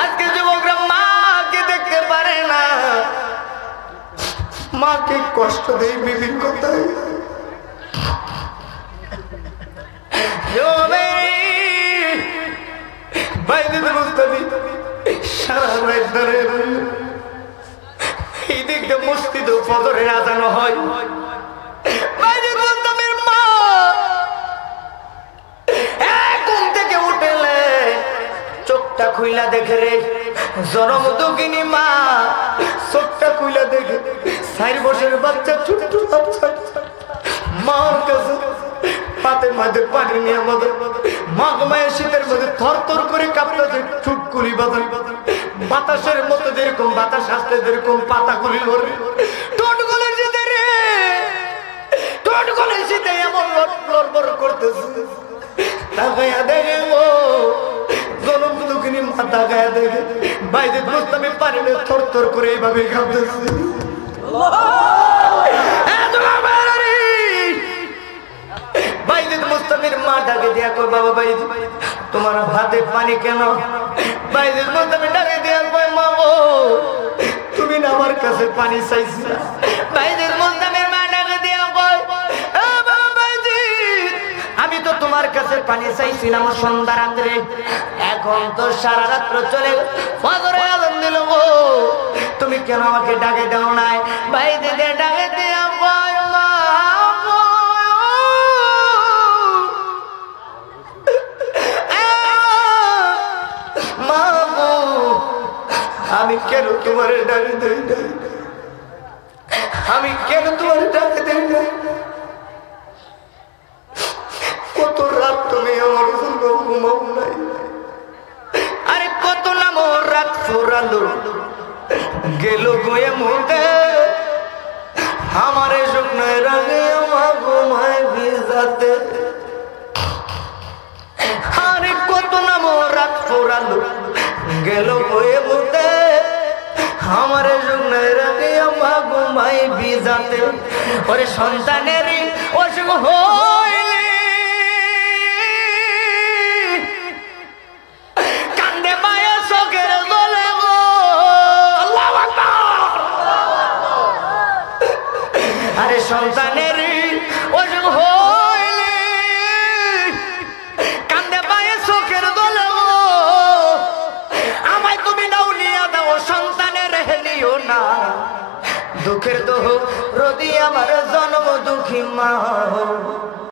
আজকে যুবকরা মাকে দেখতে পারে না, মাকে কষ্ট দেয় বিভিন্ন কথায়। বাইজিদ মুস্তাফি সারা রাত ধরে এই দিক দিয়ে মসজিদে ফজরের আযান হয়। বাইজিদ মুস্তাফির মা ঘুম থেকে উঠলে চোখটা খুইলা দেখে রে জনম দুঃখিনী মা, চোখটা খুইলা দেখে 4 বছরের বাচ্চা, ছোট্ট বাচ্চা মার কাছে পাতের মধ্যে পানি নিয়ে আমাদের মা ঘুমায়, শীতের মধ্যে থরথর করে কাঁপতেছে, চুটকুলি বাতাস, বাতাসের মতো যেরকম বাতাস আসতে যেরকম পাতাগুলি লড়ে, ঠোঁটগুলির শীতে রে, ঠোঁটগুলির শীতে এমন লড়বড় করতেছে। তাকায়া দেখে ও জনম দুঃখিনী মা, তাকায়া দেখে বাইজিদ মুস্তাফি পানি নিয়ে থরথর করে এইভাবে কাঁপতেছে। বাইজিদ মুস্তাফির মা ডাকে দিয়া কয়, বাবা বাইজিদ তোমার হাতে পানি কেন? বাইজিদ মুস্তাফি ডাকে দিয়া কয়, মা ও তুমি না আমার কাছে পানি চাইছিলা। বাইজিদ মুস্তাফির মা ডাকে দিয়া কয়, বাবা বাইজিদ আমি তো তোমার কাছে পানি চাইছিলাম সন্ধ্যা রাত্রে, এখন তো সারা রাত্র চলে ফজরে আযান দিল গো, তুমি কেন আমাকে ডাকে দাও নাই? বাইজিদ ডাকে দিয়া কয়, আমি কেন তোমার ডাকে দেই না, আমি কেন তোমার ডাকে দেই না? কত রাত তুমি আমার জন্য ফুরালো গেল গোয়ে মুদে আমারে শুকনো রঙে আমার ঘুমায় ভিজাতে আরে কত নাম রাত ফুরালো গেল গোয়ে মুদে আমারে শুকনো রঙে আমার ঘুমায় ভিজাতে ওরে সন্তানেরই অসুখ হইলে কান্দে মায়া চোখের জলে গো আল্লাহু আকবার আরে সন্তানেরই অসুখ হইলে কান্দে মায়া চোখের জলে গো আমায় তুমি নাউলিয়া দাও সন্তানের হেলিও না দুঃখের দোহ রদি আমার জন্ম দুঃখী মা